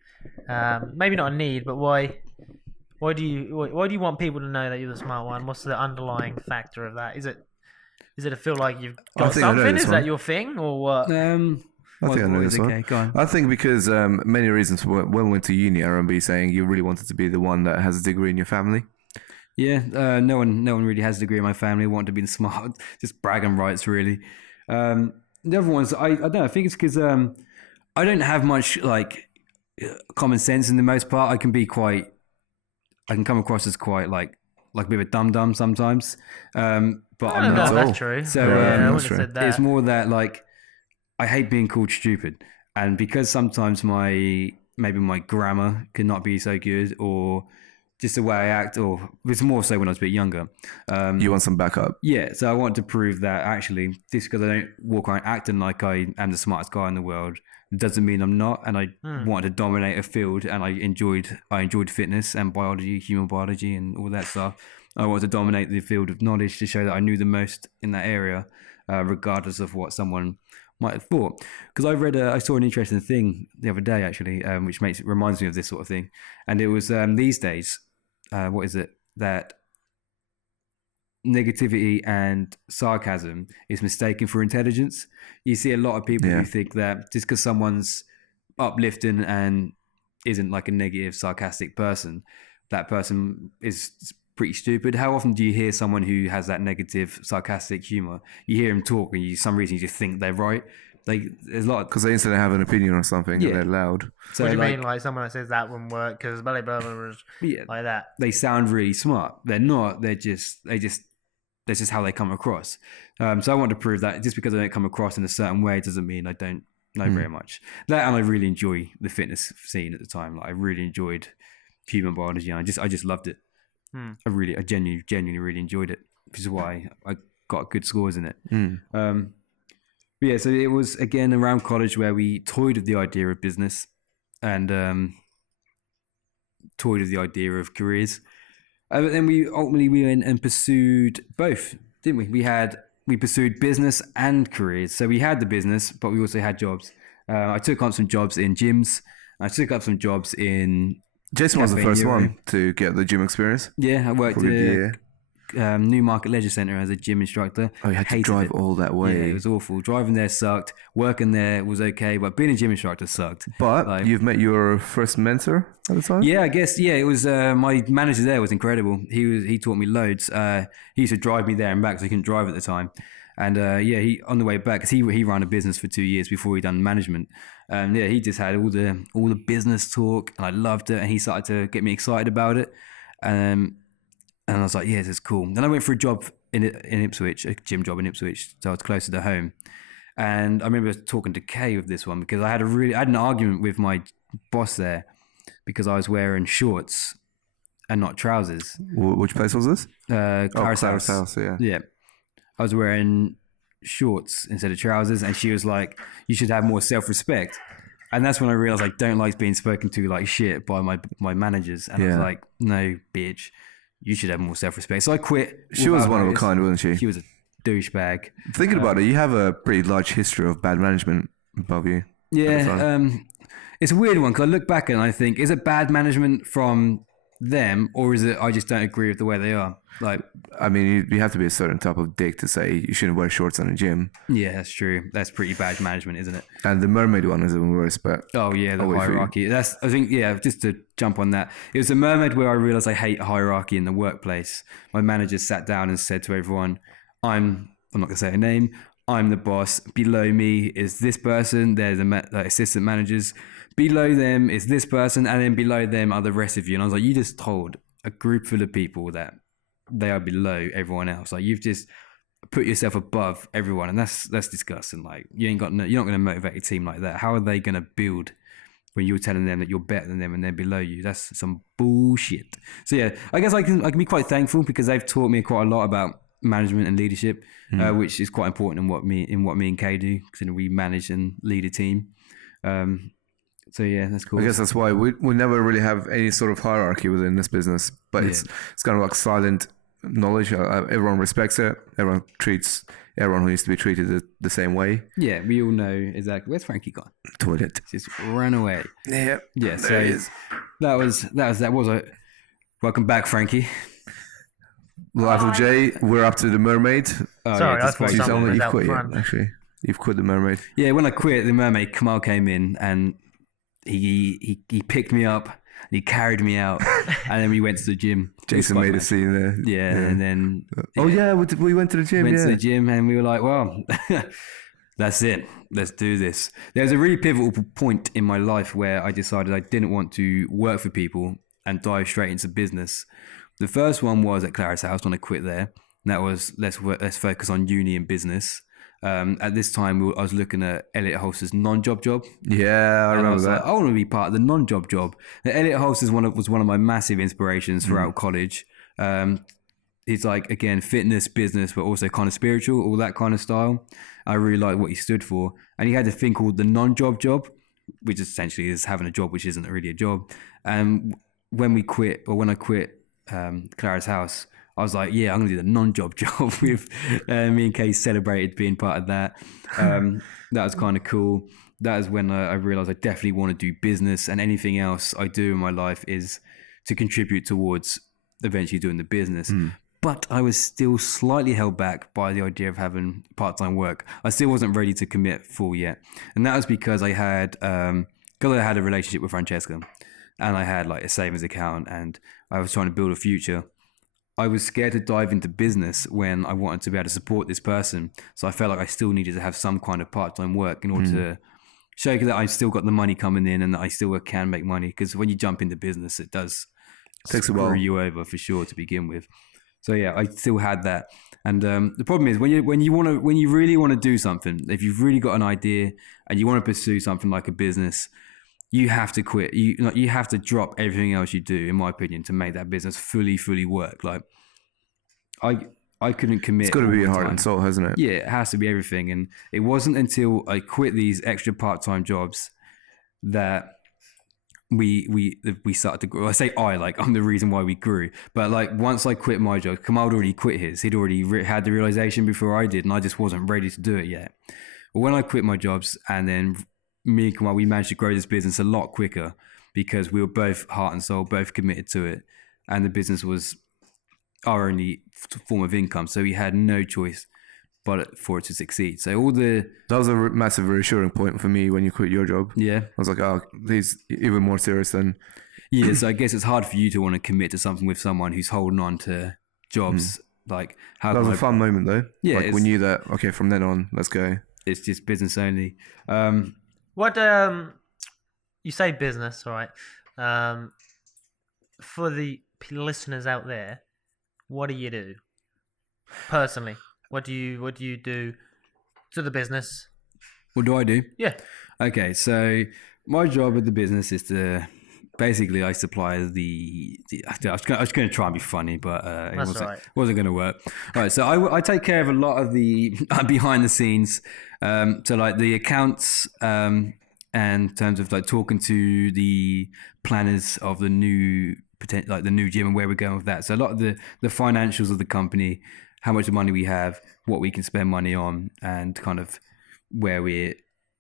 Maybe not a need, but why? Why do you want people to know that you're the smart one? What's the underlying factor of that? Is it to feel like you've got something? Is that your thing, or what? I think I know this one. Go on. I think because many reasons. When we went to uni, I remember you saying you really wanted to be the one that has a degree in your family. Yeah, no one really has a degree in my family. I want to be the smart, just bragging rights, really. The other ones, I don't know. I think it's because I don't have much like common sense in the most part. I can come across as quite like a bit of a dum-dum sometimes. But I'm not. That's true. So I wouldn't have said that. It's more that like I hate being called stupid, and because sometimes my maybe my grammar could not be so good, or just the way I act, or it's more so when I was a bit younger. You want some backup? Yeah, so I want to prove that actually, just because I don't walk around acting like I am the smartest guy in the world, doesn't mean I'm not. And I wanted to dominate a field, and I enjoyed fitness and biology, human biology, and all that stuff. I wanted to dominate the field of knowledge to show that I knew the most in that area, regardless of what someone might have thought. Because I saw an interesting thing the other day actually, which reminds me of this sort of thing, and it was these days. What is it? That negativity and sarcasm is mistaken for intelligence. You see a lot of people who think that just because someone's uplifting and isn't like a negative, sarcastic person, that person is pretty stupid. How often do you hear someone who has that negative, sarcastic humor? You hear them talk, and some reason you just think they're right. There's a lot because they instantly have an opinion or something, and they're loud. So what do you mean, like someone that says that wouldn't work because blah blah blah, like that? They sound really smart. They're not. That's just how they come across. So I want to prove that just because I don't come across in a certain way doesn't mean I don't know very much. That, and I really enjoy the fitness scene at the time. Like, I really enjoyed human biology, and I just loved it. I genuinely really enjoyed it, which is why I got good scores in it. But yeah, so it was again around college where we toyed with the idea of business and toyed with the idea of careers. But then we ultimately went and pursued both, didn't we? We pursued business and careers. So we had the business, but we also had jobs. I took on some jobs in gyms. I took up some jobs in. Jason was the first one to get the gym experience. Yeah, I worked at Newmarket Leisure Centre as a gym instructor. Oh, you had to drive all that way. Yeah, it was awful. Driving there sucked. Working there was okay, but being a gym instructor sucked. But you've met your first mentor at the time? Yeah, I guess. Yeah, it was my manager there was incredible. He taught me loads. He used to drive me there and back, so he couldn't drive at the time. And he on the way back, because he ran a business for 2 years before he done management. And he just had all the business talk, and I loved it. And he started to get me excited about it. And I was like, yeah, this is cool. Then I went for a job in Ipswich, a gym job in Ipswich, so I was closer to home. And I remember talking to Kay with this one because I had an argument with my boss there because I was wearing shorts and not trousers. Which place was this? Clara's House. Yeah. I was wearing shorts instead of trousers, and she was like, you should have more self-respect. And that's when I realized I don't like being spoken to like shit by my managers. And I was like, no, bitch, you should have more self-respect. So I quit. She was one of a kind, wasn't she? She was a douchebag. Thinking about it, you have a pretty large history of bad management above you. Yeah. It's a weird one because I look back and I think, is it bad management from them, or is it I just don't agree with the way they are? Like, I mean, you have to be a certain type of dick to say you shouldn't wear shorts in a gym. Yeah, that's true. That's pretty bad management, isn't it? And the mermaid one is even worse, but oh yeah, the hierarchy. That's, I think, yeah, just to jump on that, it was the mermaid where I realized I hate hierarchy in the workplace. My manager sat down and said to everyone, I'm not gonna say her name, I'm the boss. Below me is this person. They're the assistant managers. Below them is this person, and then below them are the rest of you. And I was like, you just told a group full of people that they are below everyone else. Like, you've just put yourself above everyone, and that's disgusting. Like, you're not going to motivate a team like that. How are they going to build when you're telling them that you're better than them and they're below you? That's some bullshit. So yeah, I guess I can be quite thankful because they've taught me quite a lot about management and leadership, which is quite important in what me and Kay do, because we manage and lead a team. So yeah, that's cool. I guess that's why we never really have any sort of hierarchy within this business, but it's kind of like silent knowledge. Everyone respects it. Everyone treats everyone who needs to be treated the same way. Yeah, we all know exactly. Where's Frankie gone? Toilet. Just ran away. Yeah. Yeah. So that was it. Welcome back, Frankie. Life of Jay. We're up to the mermaid. Oh, sorry, I thought someone was out front. Actually, you've quit the mermaid. Yeah, when I quit the mermaid, Kamal came in and he picked me up, and he carried me out, and then we went to the gym. Jason made a scene there. Yeah, and then we went to the gym. To the gym, and we were like, well, that's it. Let's do this. There was a really pivotal point in my life where I decided I didn't want to work for people and dive straight into business. The first one was at Clara's House when I quit there. And that was let's focus on uni and business. At this time, I was looking at Elliot Holster's non-job job. Yeah, I remember that. Like, I want to be part of the non-job job. Now, Elliot Holster was one of my massive inspirations throughout college. He's like, again, fitness, business, but also kind of spiritual, all that kind of style. I really like what he stood for. And he had a thing called the non-job job, which essentially is having a job which isn't really a job. And when I quit Clara's house, I was like, yeah, I'm going to do the non-job job with me and Kay celebrated being part of that. That was kind of cool. That is when I realized I definitely want to do business, and anything else I do in my life is to contribute towards eventually doing the business. But I was still slightly held back by the idea of having part-time work. I still wasn't ready to commit full yet. And that was because I had a relationship with Francesca, and I had like a savings account, and I was trying to build a future. I was scared to dive into business when I wanted to be able to support this person. So I felt like I still needed to have some kind of part-time work in order to show that I still got the money coming in and that I still can make money. Because when you jump into business, it does screw you over for sure to begin with. So yeah, I still had that. And the problem is when you really want to do something, if you've really got an idea and you want to pursue something like a business, you have to quit. You have to drop everything else you do, in my opinion, to make that business fully work. Like I couldn't commit. It's got to be your heart and soul, hasn't it? Yeah, it has to be everything. And it wasn't until I quit these extra part-time jobs that we started to grow. I say I'm the reason why we grew. But like once I quit my job, Kamal had already quit his. He'd already had the realization before I did, and I just wasn't ready to do it yet. But when I quit my jobs, and then me and Kamal, we managed to grow this business a lot quicker because we were both heart and soul, both committed to it, and the business was our only form of income. So we had no choice but for it to succeed. So that was a massive reassuring point for me when you quit your job. Yeah, I was like, oh, he's even more serious than. Yeah, so I guess it's hard for you to want to commit to something with someone who's holding on to jobs. Like how that was a fun moment though. Yeah, like we knew that. Okay, from then on, let's go. It's just business only. What you say business, all right? For the listeners out there, what do you do personally? What do you do to the business? What do I do? Yeah. Okay, so my job at the business is to basically I supply the I was going to try and be funny, but it wasn't going to work. All right, so I take care of a lot of the behind the scenes, so like the accounts, and in terms of like talking to the planners of the new gym and where we're going with that. So a lot of the financials of the company, how much money we have, what we can spend money on, and kind of where we're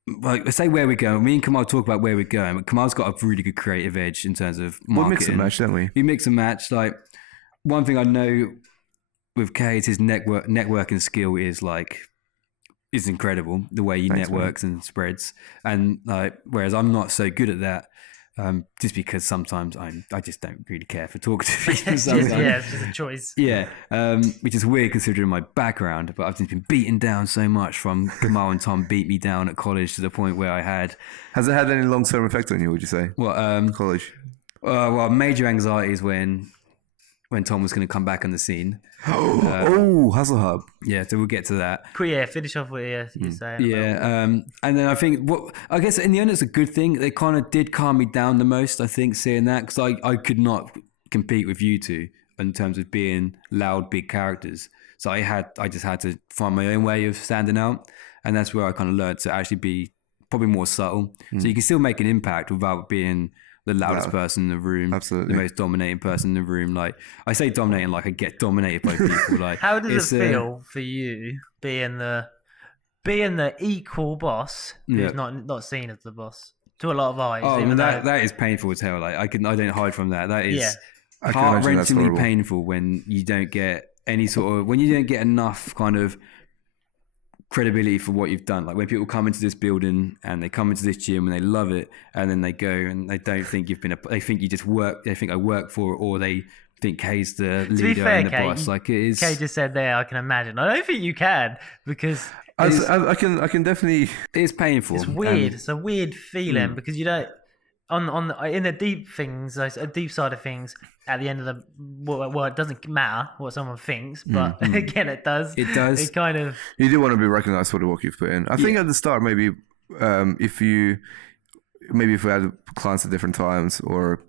going. Me and Kamal talk about where we're going, but Kamal's got a really good creative edge in terms of marketing. We mix and match, don't we? We mix and match. Like one thing I know with Kay is his networking skill is incredible. The way he networks and spreads, and like whereas I'm not so good at that. Just because sometimes I just don't really care for talking to people. It's just a choice. Yeah, which is weird considering my background. But I've just been beaten down so much from Kamal and Tom beat me down at college to the point where I had. Has it had any long-term effect on you? Would you say? What college? Well, major anxiety is when Tom was going to come back on the scene. Hustle Hub. Yeah, so we'll get to that. Cool, yeah, finish off what you're saying. Yeah, and then I think I guess in the end it's a good thing. They kind of did calm me down the most, I think, seeing that, because I could not compete with you two in terms of being loud, big characters. So I just had to find my own way of standing out, and that's where I kind of learned to actually be probably more subtle. So you can still make an impact without being the loudest person in the room, absolutely, the most dominating person in the room. Like I say, dominating, like I get dominated by people. Like, how does it feel for you being the equal boss who's not seen as the boss to a lot of eyes? Oh, that is painful as hell. Like I don't hide from that. That is heart-wrenchingly painful when you don't get when you don't get enough kind of credibility for what you've done. Like when people come into this building and they come into this gym and they love it, and then they go and they don't think they think you just work. They think I work for it, or they think Kay's the leader and the boss. Like it is. Kay just said there, I can imagine. I don't think you can, because I can definitely. It's painful. It's weird. It's a weird feeling because you don't. in the deep things, a deep side of things. At the end of the well, it doesn't matter what someone thinks, but again, it does. It does. It kind of. You do want to be recognized for the work you've put in. I think at the start, maybe if we had clients at different times, or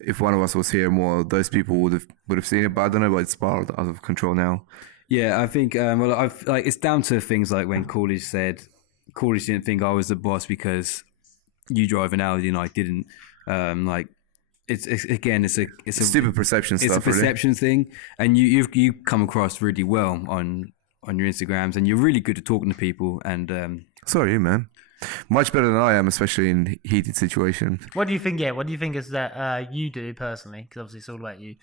if one of us was here more, those people would have seen it. But I don't know, but it's spiraled out of control now. Yeah, I think it's down to things like when Coolidge didn't think I was the boss because you drive an Audi and I didn't. It's a stupid perception stuff. It's a perception thing, and you come across really well on your Instagrams, and you're really good at talking to people. And so are you, man. Much better than I am, especially in heated situations. What do you think? Yeah, what do you think is that you do personally? Because obviously it's all about you.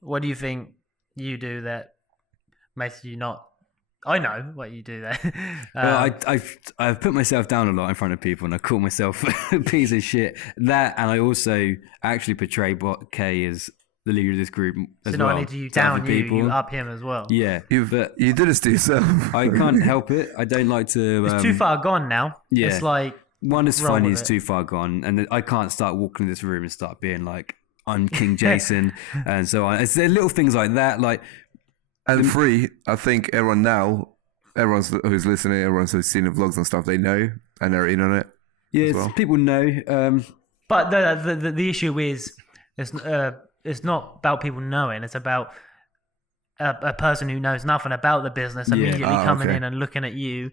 What do you think you do that makes you not? I know what you do there. Well, I've put myself down a lot in front of people, and I call myself a piece of shit. That, and I also actually portray Kay as the leader of this group as well. So not only do you down you up him as well. Yeah, you did this to yourself. I can't help it. I don't like to. It's too far gone now. Yeah, it's like one is funny is too far gone, and I can't start walking in this room and start being like I'm King Jason and so on. It's little things like that, like. And three, I think everyone who's listening, everyone who's seen the vlogs and stuff, they know and they're in on it. Yeah, people know. But the issue is, it's not about people knowing. It's about a person who knows nothing about the business immediately coming in and looking at you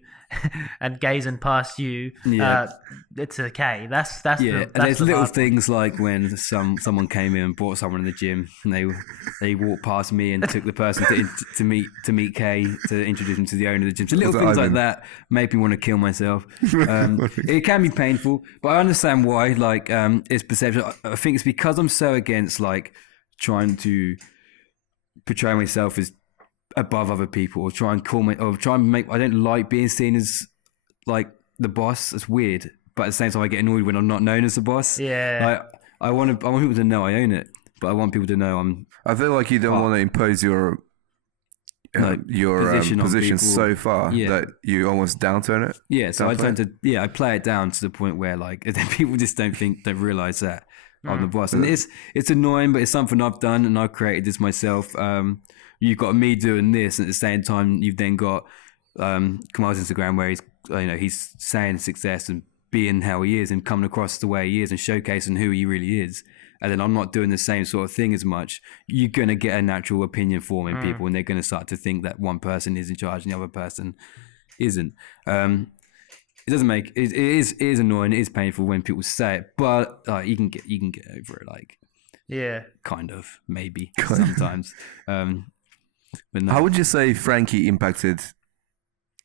and gazing past you. Yeah. It's okay. That's there's little things like when someone came in and brought someone in the gym and they walked past me and took the person to meet Kay to introduce him to the owner of the gym. So little things like that make me want to kill myself. It can be painful, but I understand why. Like it's perception. I think it's because I'm so against like trying to portray myself as above other people or try and make I don't like being seen as like the boss. It's weird, but at the same time I get annoyed when I'm not known as the boss. Yeah, I want people to know I own it, but I want people to know I feel like you don't want to impose your position so far that you almost downturn it. Yeah, so I play it down to the point where like people just don't realize that I'm the boss, and it's annoying, but it's something I've done and I've created this myself. You've got me doing this, and at the same time, you've then got Kamal's Instagram where he's saying success and being how he is and coming across the way he is and showcasing who he really is. And then I'm not doing the same sort of thing as much. You're gonna get a natural opinion forming people, and they're gonna start to think that one person is in charge and the other person isn't. It doesn't make it is annoying. It is painful when people say it, but you can get over it. Like, kind of maybe sometimes. But no. How would you say Frankie impacted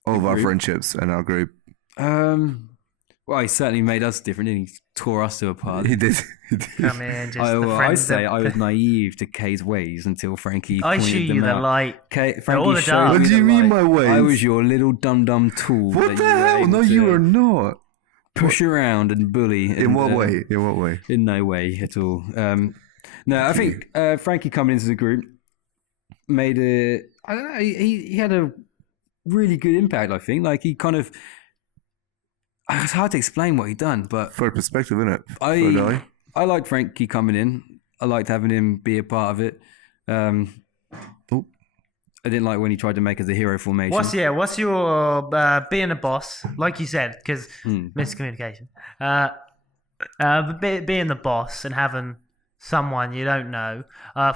all of our friendships and our group? Well, he certainly made us different, and he tore us to apart. He did. Come in, just I say I was naive to Kay's ways until Frankie I pointed show them you the out. light. Frankie showed what me do you mean light. my ways? I was your little dum-dum tool. What the hell? No, you are not. Push around and bully. In what way? In what way? In no way at all. No, I think Frankie coming into the group made it. I don't know. He had a really good impact. I think, like he kind of. It's hard to explain what he done, but for perspective, isn't it? I liked Frankie coming in. I liked having him be a part of it. I didn't like when he tried to make us a hero formation. What's your being a boss, like you said, because miscommunication. Being the boss and having someone you don't know.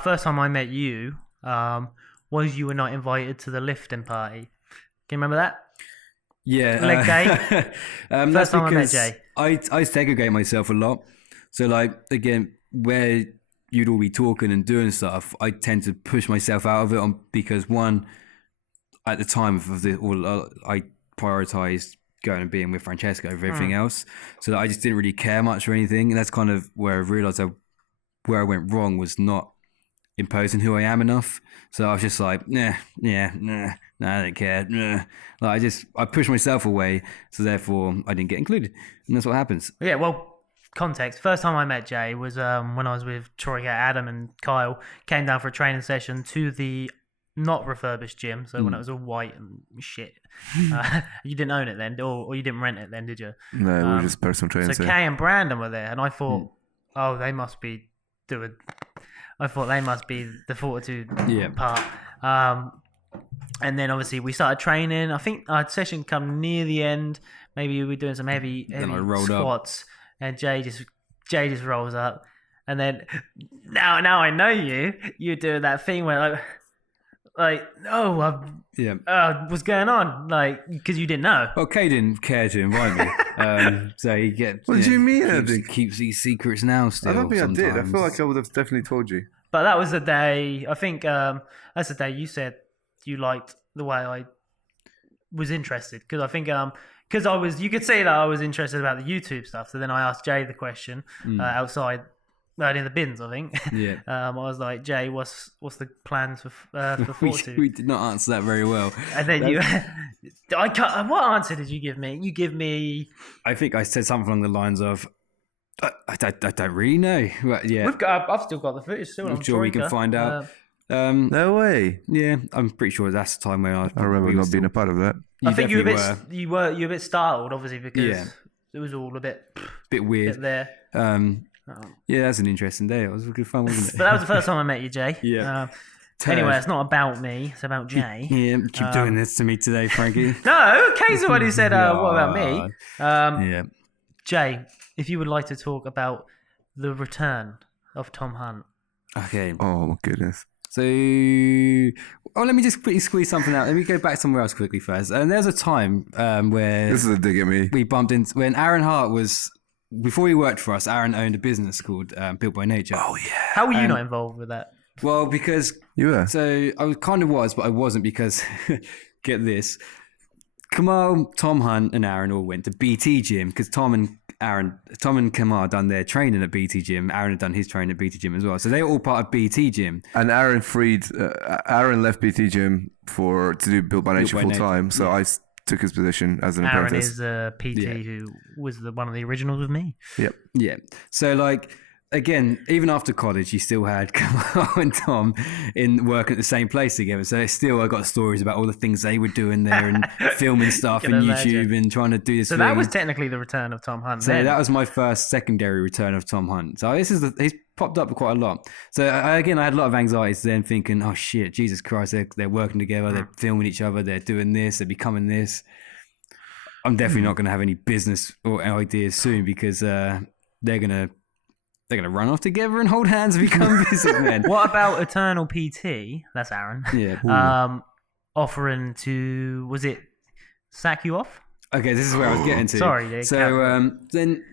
First time I met you was you were not invited to the lifting party. Can you remember that? Yeah. Leg day. First time I met Jay. I segregate myself a lot. So like, again, where you'd all be talking and doing stuff, I tend to push myself out of it because one, at the time of I prioritized going and being with Francesca over everything else. So that I just didn't really care much or anything. And that's kind of where I realized where I went wrong was not imposing who I am enough. So I was just like, nah, I don't care. Nah. Like I pushed myself away, so therefore I didn't get included, and that's what happens. Yeah, well, context. First time I met Jay was when I was with Troy, Adam, and Kyle. Came down for a training session to the not refurbished gym, so when it was all white and shit. You didn't own it then, or you didn't rent it then, did you? No, we were just personal trainers. So Kay and Brandon were there, and I thought, oh, they must be doing. I thought they must be the Fortitude part. And then obviously we started training. I think our session come near the end. Maybe we were doing some heavy squats, and Jay just rolls up, and then now I know you're doing that thing where what's going on? Like, because you didn't know. Well, Kay didn't care to invite me, so he gets. What do you mean? Keeps these secrets now. Still, I don't think sometimes. I did. I feel like I would have definitely told you. But that was the day. I think that's the day you said you liked the way I was interested, because I think because I was, you could see that I was interested about the YouTube stuff. So then I asked Jay the question outside. In the bins, I think. Yeah. I was like, Jay, what's the plans for Fortitude? we did not answer that very well. And then what answer did you give me? You give me. I think I said something along the lines of, I don't really know. But yeah. I've still got the footage. I'm sure we can find out. No way. Yeah, I'm pretty sure that's the time when I remember not being a part of that. I think you were a bit startled, obviously, because it was all a bit weird. Bit there. Yeah, that's an interesting day. It was good fun, wasn't it? But that was the first time I met you, Jay. Yeah. Anyway, it's not about me. It's about Jay. Yeah, keep doing this to me today, Frankie. No, Kay's the one who said, what about me? Yeah. Jay, if you would like to talk about the return of Tom Hunt. Okay. Oh, my goodness. So, let me just quickly squeeze something out. Let me go back somewhere else quickly first. And there's a time where... This is a dig at me. We bumped into... When Aaron Hart was... Before he worked for us, Aaron owned a business called Built by Nature. Oh, yeah. How were you not involved with that? Well, because... You were? So, I kind of was, but I wasn't because... Get this. Kamal, Tom Hunt and Aaron all went to BT Gym because Tom and Kamal done their training at BT Gym. Aaron had done his training at BT Gym as well. So they were all part of BT Gym. And Aaron Aaron left BT Gym to do Built by Nature full time. So I took his position as an apprentice. Aaron is a PT who was one of the originals with me. Yep. Yeah. So again, even after college, you still had Kamal and Tom working at the same place together. So I got stories about all the things they were doing there and filming stuff and YouTube and trying to do this. So that was technically the return of Tom Hunt. So that was my first secondary return of Tom Hunt. So he's popped up quite a lot. So I had a lot of anxieties then, thinking, oh shit, Jesus Christ, they're working together, they're filming each other, they're doing this, they're becoming this. I'm definitely not going to have any business or ideas soon because they're gonna run off together and hold hands and become businessmen. What about Eternal PT? That's Aaron. Yeah. Offering to, was it sack you off? Okay, this is where I was getting to. Sorry. Then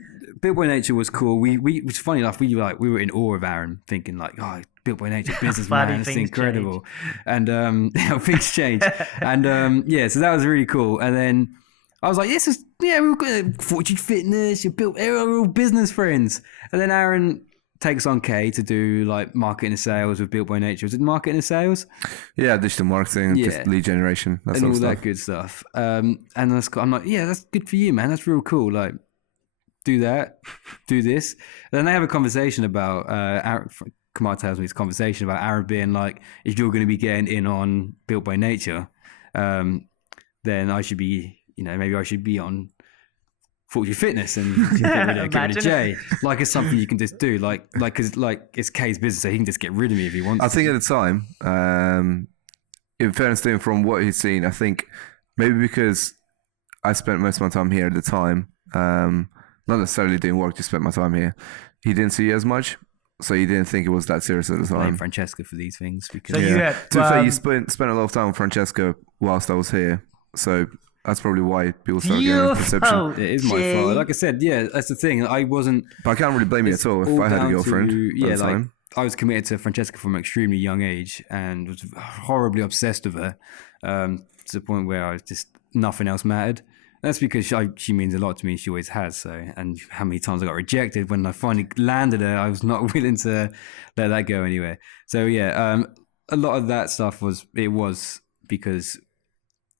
Built by Nature was cool. It's funny enough. We were in awe of Aaron, thinking like, oh, Built by Nature businessman, it's incredible. Change. And things change. And so that was really cool. And then I was like, we've got Fortitude Fitness, we're all business friends. And then Aaron takes on Kay to do like marketing and sales with Built by Nature. Was it marketing and sales? Yeah, digital marketing, just lead generation, and all that good stuff. And I'm like, that's good for you, man. That's real cool. Like, do that, do this. And then they have a conversation about Aaron. Kamar tells me this conversation about Aaron being like, if you're going to be getting in on Built by Nature, then I should be. Maybe I should be on Fortitude Fitness and get rid of Jay. Like it's something you can just do. Because it's Kay's business, so he can just get rid of me if he wants. I think at the time, in fairness to him, from what he's seen, I think maybe because I spent most of my time here at the time, not necessarily doing work, just spent my time here. He didn't see as much, so he didn't think it was that serious at the time. Blame Francesca for these things because to be fair, you spent a lot of time with Francesca whilst I was here, so. That's probably why people start getting a perception. It is my fault. Like I said, that's the thing. I wasn't... But I can't really blame you at all if I had a girlfriend at the time. I was committed to Francesca from an extremely young age and was horribly obsessed with her to the point where nothing else mattered. That's because she means a lot to me. She always has. So, and how many times I got rejected when I finally landed her, I was not willing to let that go anywhere. So a lot of that stuff was because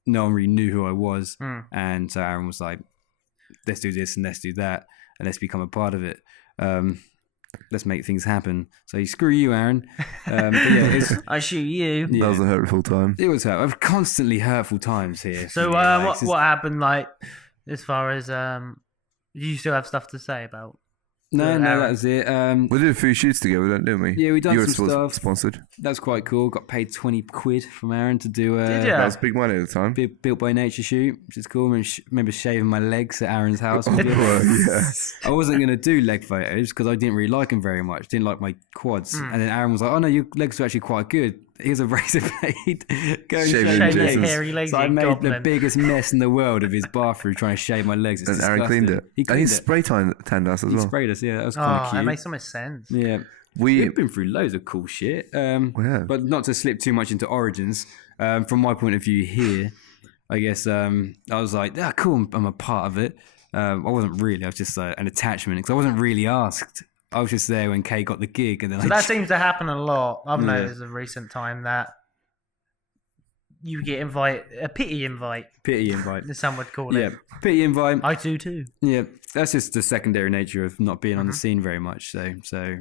no one really knew who I was. And so Aaron was like, let's do this and let's do that and let's become a part of it. let's make things happen. So screw you, Aaron. But yeah, I shoot you. That was a hurtful time. it was hurtful. Constantly hurtful times here. So what happened? Like as far as do you still have stuff to say about? No, that was it. We did a few shoots together, didn't we? Yeah, we done you some were stuff. Sponsored. That's quite cool. Got paid 20 quid from Aaron to do Did ya? That was big money at the time. Built by Nature shoot, which is cool. Remember shaving my legs at Aaron's house. I wasn't going to do leg photos because I didn't really like them very much. Didn't like my quads. And then Aaron was like, oh no, your legs are actually quite good. Here's a razor blade. Go and Shave your Jason's. hairy legs. So I made the biggest mess in the world of his bathroom trying to shave my legs. It's And Aaron disgusting. cleaned it. He And cleaned he it. spray tanned us as He well. sprayed us, yeah. That was kind of Oh, cute. that makes so much sense. Yeah. We've been through loads of cool shit. But not to slip too much into origins. From my point of view here, I guess I was like, cool, I'm a part of it. I wasn't really. I was just an attachment because I wasn't really asked. I was just there when Kay got the gig. And then So that seems to happen a lot. I've noticed in recent time that you get a pity invite, as some would call it. Yeah, pity invite. I do too. Yeah, that's just the secondary nature of not being on the scene very much. So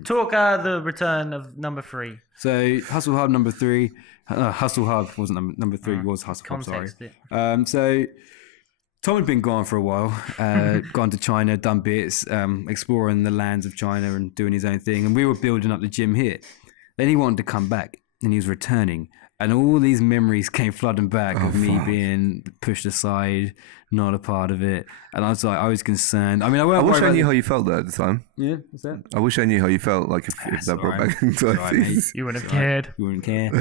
Talk the return of number 3. So Hustle Hub number 3. Hustle Hub wasn't number 3. Was Hustle Hub? Sorry. Context it. So Tom had been gone for a while. Gone to China, done bits, exploring the lands of China and doing his own thing. And we were building up the gym here. Then he wanted to come back, and he was returning. And all these memories came flooding back of me being pushed aside, not a part of it. And I was like, I was concerned. I mean, I wish I knew how you felt there at the time. Yeah, what's that? I wish I knew how you felt, like if that brought back anxieties. You wouldn't have cared. You wouldn't care.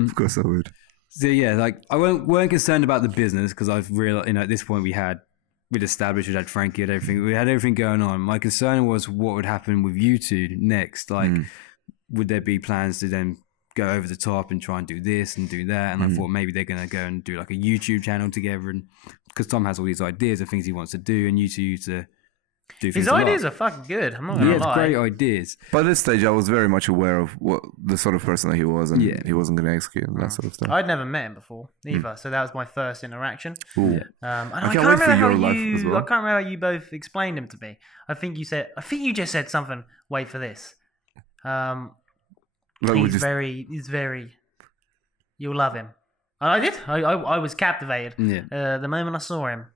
Of course I would. So yeah, like I weren't concerned about the business because I've realized, at this point we'd established, we had Frankie, we had everything going on. My concern was what would happen with you two next. Like, would there be plans to then go over the top and try and do this and do that? And I thought maybe they're going to go and do like a YouTube channel together, and because Tom has all these ideas of things he wants to do, and you two to do things. His ideas are fucking good. I'm not gonna lie. He has great ideas. By this stage, I was very much aware of what the sort of person that he was, and he wasn't going to execute and that sort of stuff. I'd never met him before either, so that was my first interaction. Ooh. And I can't wait for your life as well. I can't remember how you both explained him to me. I think you just said something. Wait for this. He's very. You'll love him. And I did. I was captivated. Yeah. The moment I saw him.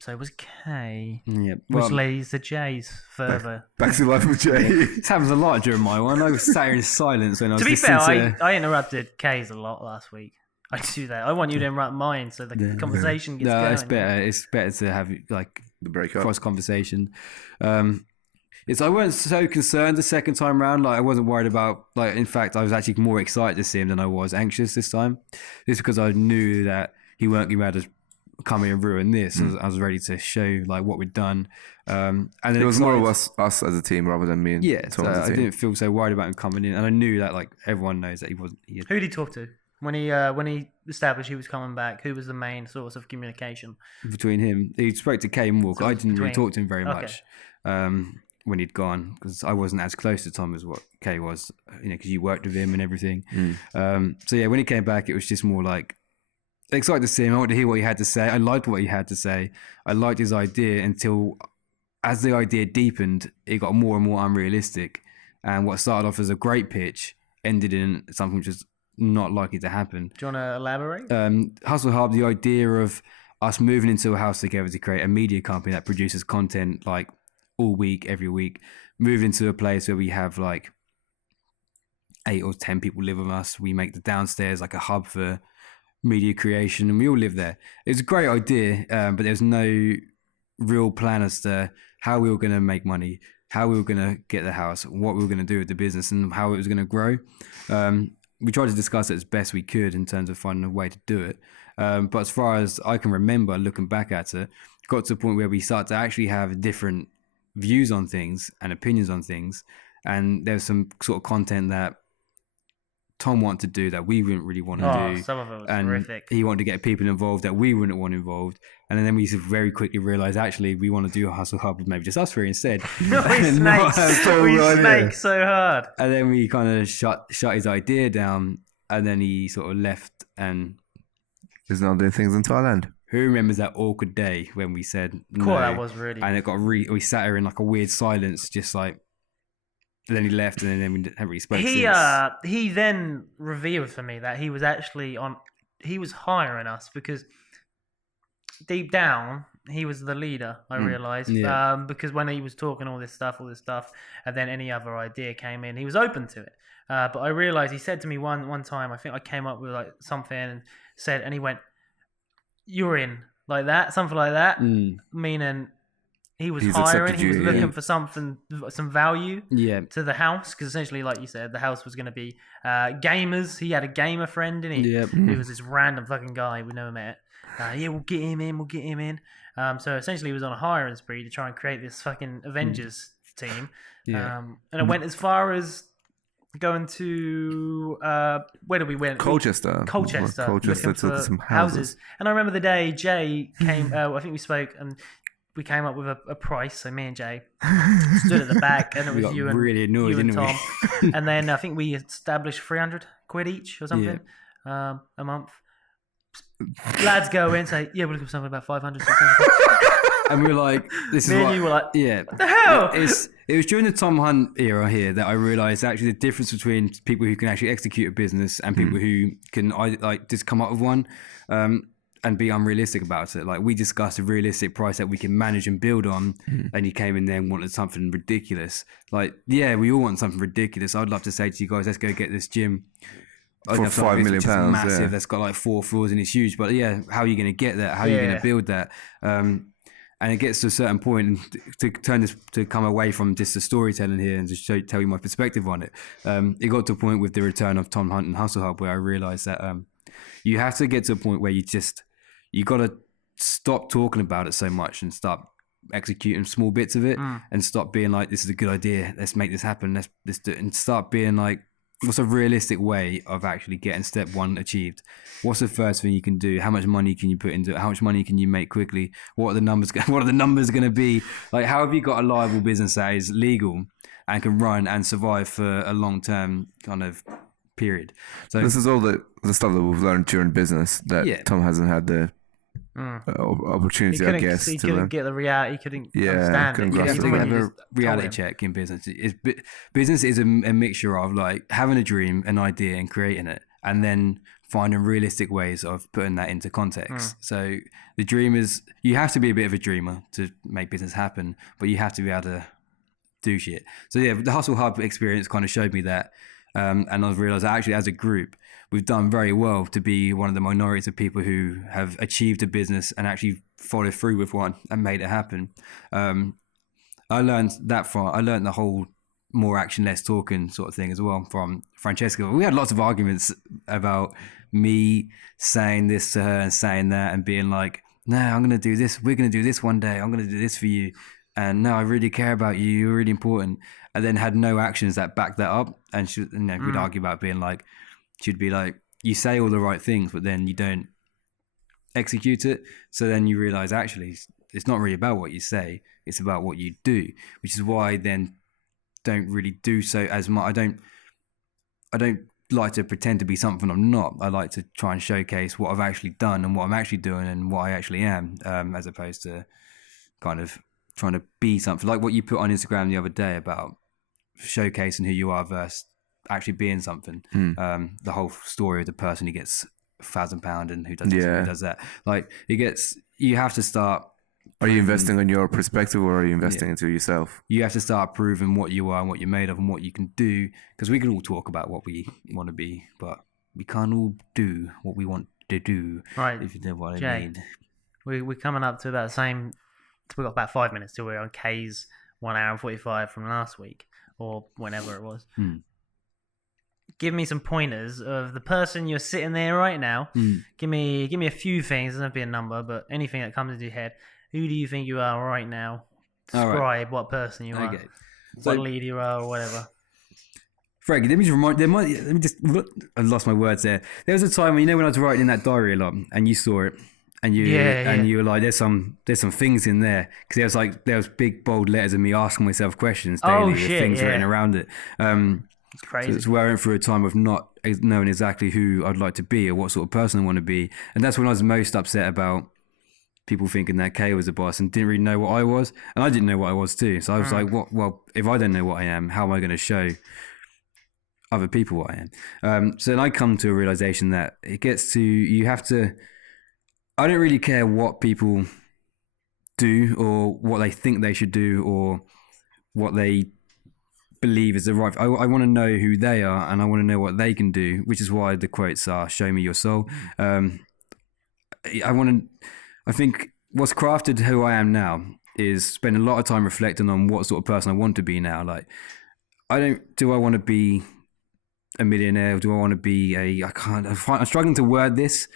So was Kay. Yeah. Which leads to Jay's further. Back to life with Jay. This happens a lot during my one. I was sat here in silence when I was To be listening fair, I interrupted Kay's a lot last week. I do that. I want you to interrupt mine so the conversation gets going. No, it's better. It's better to have like The breakup. cross conversation. I wasn't so concerned the second time round. Like I wasn't worried about. Like in fact, I was actually more excited to see him than I was anxious this time. Just because I knew that he weren't going to be able to come in and ruin this. I was ready to show like what we'd done. And it was more of us as a team rather than me and Tom as a I team. didn't feel so worried about him coming in, and I knew that like everyone knows that he wasn't. Who did he talk to when he established he was coming back? Who was the main source of communication Between him, he spoke to Kay more. So I didn't really between- talk to him very Okay. much when he'd gone because I wasn't as close to Tom as what Kay was. Because you worked with him and everything. So yeah, when he came back, it was just more like excited to see him. I wanted to hear what he had to say. I liked what he had to say. I liked his idea until, as the idea deepened, it got more and more unrealistic. And what started off as a great pitch ended in something which was not likely to happen. Do you want to elaborate? Hustle Hub, the idea of us moving into a house together to create a media company that produces content like all week, every week, move into a place where we have like 8 or 10 people live with us. We make the downstairs like a hub for media creation, and we all live there. It's a great idea, but there's no real plan as to how we were going to make money, how we were going to get the house, what we were going to do with the business, and how it was going to grow. We tried to discuss it as best we could in terms of finding a way to do it. But as far as I can remember, looking back at it, got to a point where we started to actually have different views on things and opinions on things. And there's some sort of content that Tom wanted to do that we wouldn't really want to do. Some of it was and horrific. he wanted to get people involved that we wouldn't want involved. And then we very quickly realised, actually, we want to do a Hustle Hub with maybe just us three instead. No, we snake so hard. And then we kind of shut his idea down, and then he sort of left. And He's now doing things in Thailand. who remembers that awkward day when we said no? Cool, that was really. And it got we sat here in like a weird silence, just like And then he left, and then we haven't really spoken He then revealed for me that he was actually he was hiring us because deep down he was the leader. I realized because when he was talking all this stuff, and then any other idea came in, he was open to it. But I realized he said to me one time, I think I came up with like something and said, and he went, "You're in," like that, something like that, meaning. He's hiring. He was looking for some value to the house because essentially, like you said, the house was going to be gamers. He had a gamer friend, didn't he? Yep. He was this random fucking guy we never met. We'll get him in. So essentially, he was on a hiring spree to try and create this fucking Avengers team. And it went as far as going to where did we went? Colchester to some houses. And I remember the day Jay came. I think we spoke and. We came up with a price, so me and Jay stood at the back, and it was you and really annoyed, you and didn't Tom. And then I think we established 300 quid each or something a month. Lads go in and say, we're looking for something about 500, 600. And we were like, this is me what... and you were like, what the hell? It was during the Tom Hunt era here that I realised actually the difference between people who can actually execute a business and people who can just come up with one. And be unrealistic about it. Like we discussed a realistic price that we can manage and build on, and you came in there and wanted something ridiculous. Like, we all want something ridiculous. I'd love to say to you guys, let's go get this gym for £5 million. Massive. That's got like 4 floors and it's huge. But how are you going to get that? How are you going to build that? And it gets to a certain point, and to come away from just the storytelling here and just tell you my perspective on it. It got to a point with the return of Tom Hunt and Hustle Hub where I realised that you have to get to a point where you got to stop talking about it so much and start executing small bits of it and stop being like, this is a good idea. Let's make this happen. Let's do it. And start being like, what's a realistic way of actually getting step one achieved? What's the first thing you can do? How much money can you put into it? How much money can you make quickly? What are the numbers going to be? Like, how have you got a liable business that is legal and can run and survive for a long-term kind of period? So this is all the stuff that we've learned during business that Tom hasn't had the opportunity, I guess. He couldn't get the reality. He couldn't understand it. You have to have a reality check in business. Business is a mixture of like having a dream, an idea, and creating it, and then finding realistic ways of putting that into context. So the dream is, you have to be a bit of a dreamer to make business happen, but you have to be able to do shit. So the Hustle Hub experience kind of showed me that, and I've realised that actually as a group, we've done very well to be one of the minorities of people who have achieved a business and actually followed through with one and made it happen. I learned the whole more action, less talking sort of thing as well from Francesca. We had lots of arguments about me saying this to her and saying that and being like, no, I'm going to do this. We're going to do this one day. I'm going to do this for you. And no, I really care about you. You're really important. And then had no actions that backed that up. And we'd argue about being like, she'd be like, you say all the right things, but then you don't execute it. So then you realize actually it's not really about what you say. It's about what you do, which is why I then don't really do so as much. I don't like to pretend to be something I'm not. I like to try and showcase what I've actually done and what I'm actually doing and what I actually am, as opposed to kind of trying to be something like what you put on Instagram the other day about showcasing who you are versus actually being something. The whole story of the person who gets £1,000 and who does this and who does that. Like you have to start. Are you investing in your perspective or are you investing into yourself? You have to start proving what you are and what you're made of and what you can do, because we can all talk about what we want to be, but we can't all do what we want to do. Right. If you know what Jay, I mean. We're coming up to about the same. We've got about 5 minutes till we're on K's 1 hour and 45 from last week or whenever it was. Give me some pointers of the person you're sitting there right now. Give me a few things. It doesn't have to be a number, but anything that comes into your head. Who do you think you are right now? Describe what person you are. Okay. What leader you are or whatever. Frankie, let me just I lost my words there. There was a time when, when I was writing in that diary a lot and you saw it and you were like, there's some things in there, because there was big bold letters of me asking myself questions daily with things written around it. It's crazy. So it's where I went through a time of not knowing exactly who I'd like to be or what sort of person I want to be. And that's when I was most upset about people thinking that Kay was a boss and didn't really know what I was, and I didn't know what I was too. So I was like, "What? Well, if I don't know what I am, how am I going to show other people what I am?" So then I come to a realization that it gets to you have to. I don't really care what people do or what they think they should do or what they believe is the right. I want to know who they are and I want to know what they can do, which is why the quotes are "Show me your soul." I think what's crafted who I am now is spend a lot of time reflecting on what sort of person I want to be now. Like, do I want to be a millionaire? Do I want to be I'm struggling to word this.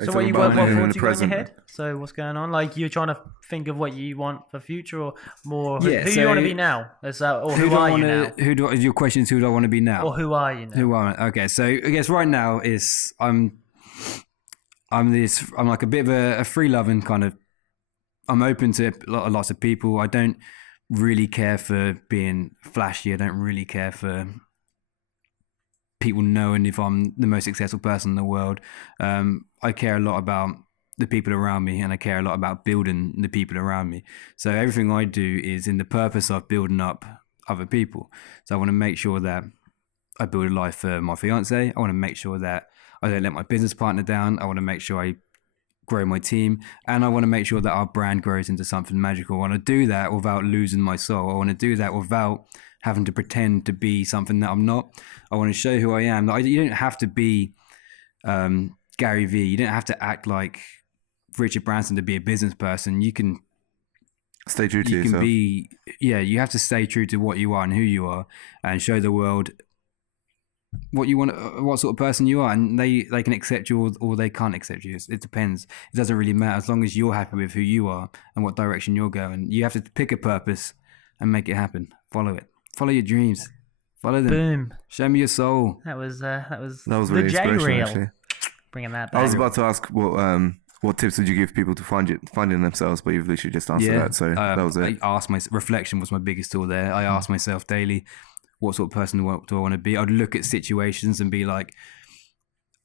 So what you got in your head? So what's going on? Like, you're trying to think of what you want for future, or more who you want to be now? Or who are you now? Your question is, who do I want to be now? Or who are you now? Who am I? Okay, so I guess right now is I'm like a bit of a free loving kind of. I'm open to lots of people. I don't really care for being flashy. I don't really care for people knowing if I'm the most successful person in the world. I care a lot about the people around me, and I care a lot about building the people around me. So everything I do is in the purpose of building up other people. So I want to make sure that I build a life for my fiance. I want to make sure that I don't let my business partner down. I want to make sure I grow my team, and I want to make sure that our brand grows into something magical. I want to do that without losing my soul. I want to do that without having to pretend to be something that I'm not. I want to show who I am. You don't have to be Gary Vee. You don't have to act like Richard Branson to be a business person. You can stay true to yourself. You have to stay true to what you are and who you are, and show the world what you want, what sort of person you are, and they can accept you or they can't accept you. It depends. It doesn't really matter as long as you're happy with who you are and what direction you're going. You have to pick a purpose and make it happen. Follow it. Follow your dreams. Follow them. Boom. Show me your soul. That was really the J inspirational, reel. actually. Bringing that back. I was about to ask what tips would you give people to finding themselves, but you've literally just answered that. So that was it. Reflection was my biggest tool there. I asked myself daily, what sort of person do I want to be? I'd look at situations and be like,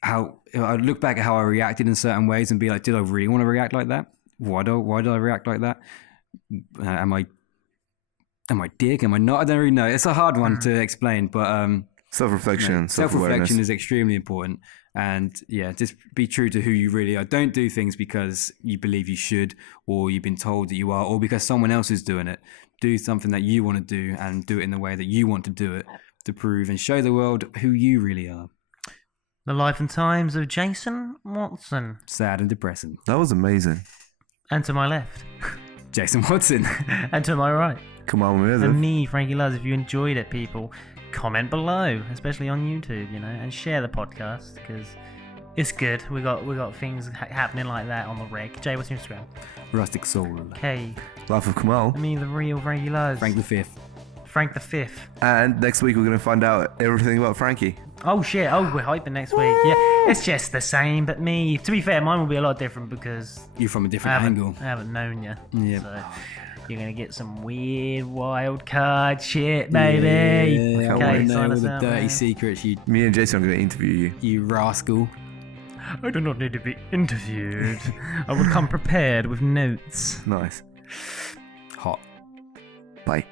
I'd look back at how I reacted in certain ways and be like, did I really want to react like that? Why do I react like that? Am I dick? Am I not? I don't really know. It's a hard one to explain, but self-reflection, self-reflection is extremely important. And yeah, just be true to who you really are. Don't do things because you believe you should, or you've been told that you are, or because someone else is doing it. Do something that you want to do, and do it in the way that you want to do it, to prove and show the world who you really are. The life and times of Jason Watson. Sad and depressing. That was amazing. And to my left, Jason Watson. And to my right, come on with it. And me, Frankie Loves. If you enjoyed it, people, comment below, especially on YouTube, and share the podcast because it's good. We got things happening like that on the reg. Jay, what's your Instagram? Rustic Soul. Okay. Life of Kamal. I mean, the real Frankie Loves. Frank the Fifth. Frank the Fifth. And next week we're going to find out everything about Frankie. Oh shit! Oh, we're hyping next week. Yeah, it's just the same, but me. To be fair, mine will be a lot different because you're from a different angle. I haven't known you. Yeah. So you're gonna get some weird wild card shit, baby. Yeah, okay, know all the out, dirty man. secrets. Me and Jason are going to interview you. You rascal. I do not need to be interviewed. I will come prepared with notes. Nice. Hot. Bye.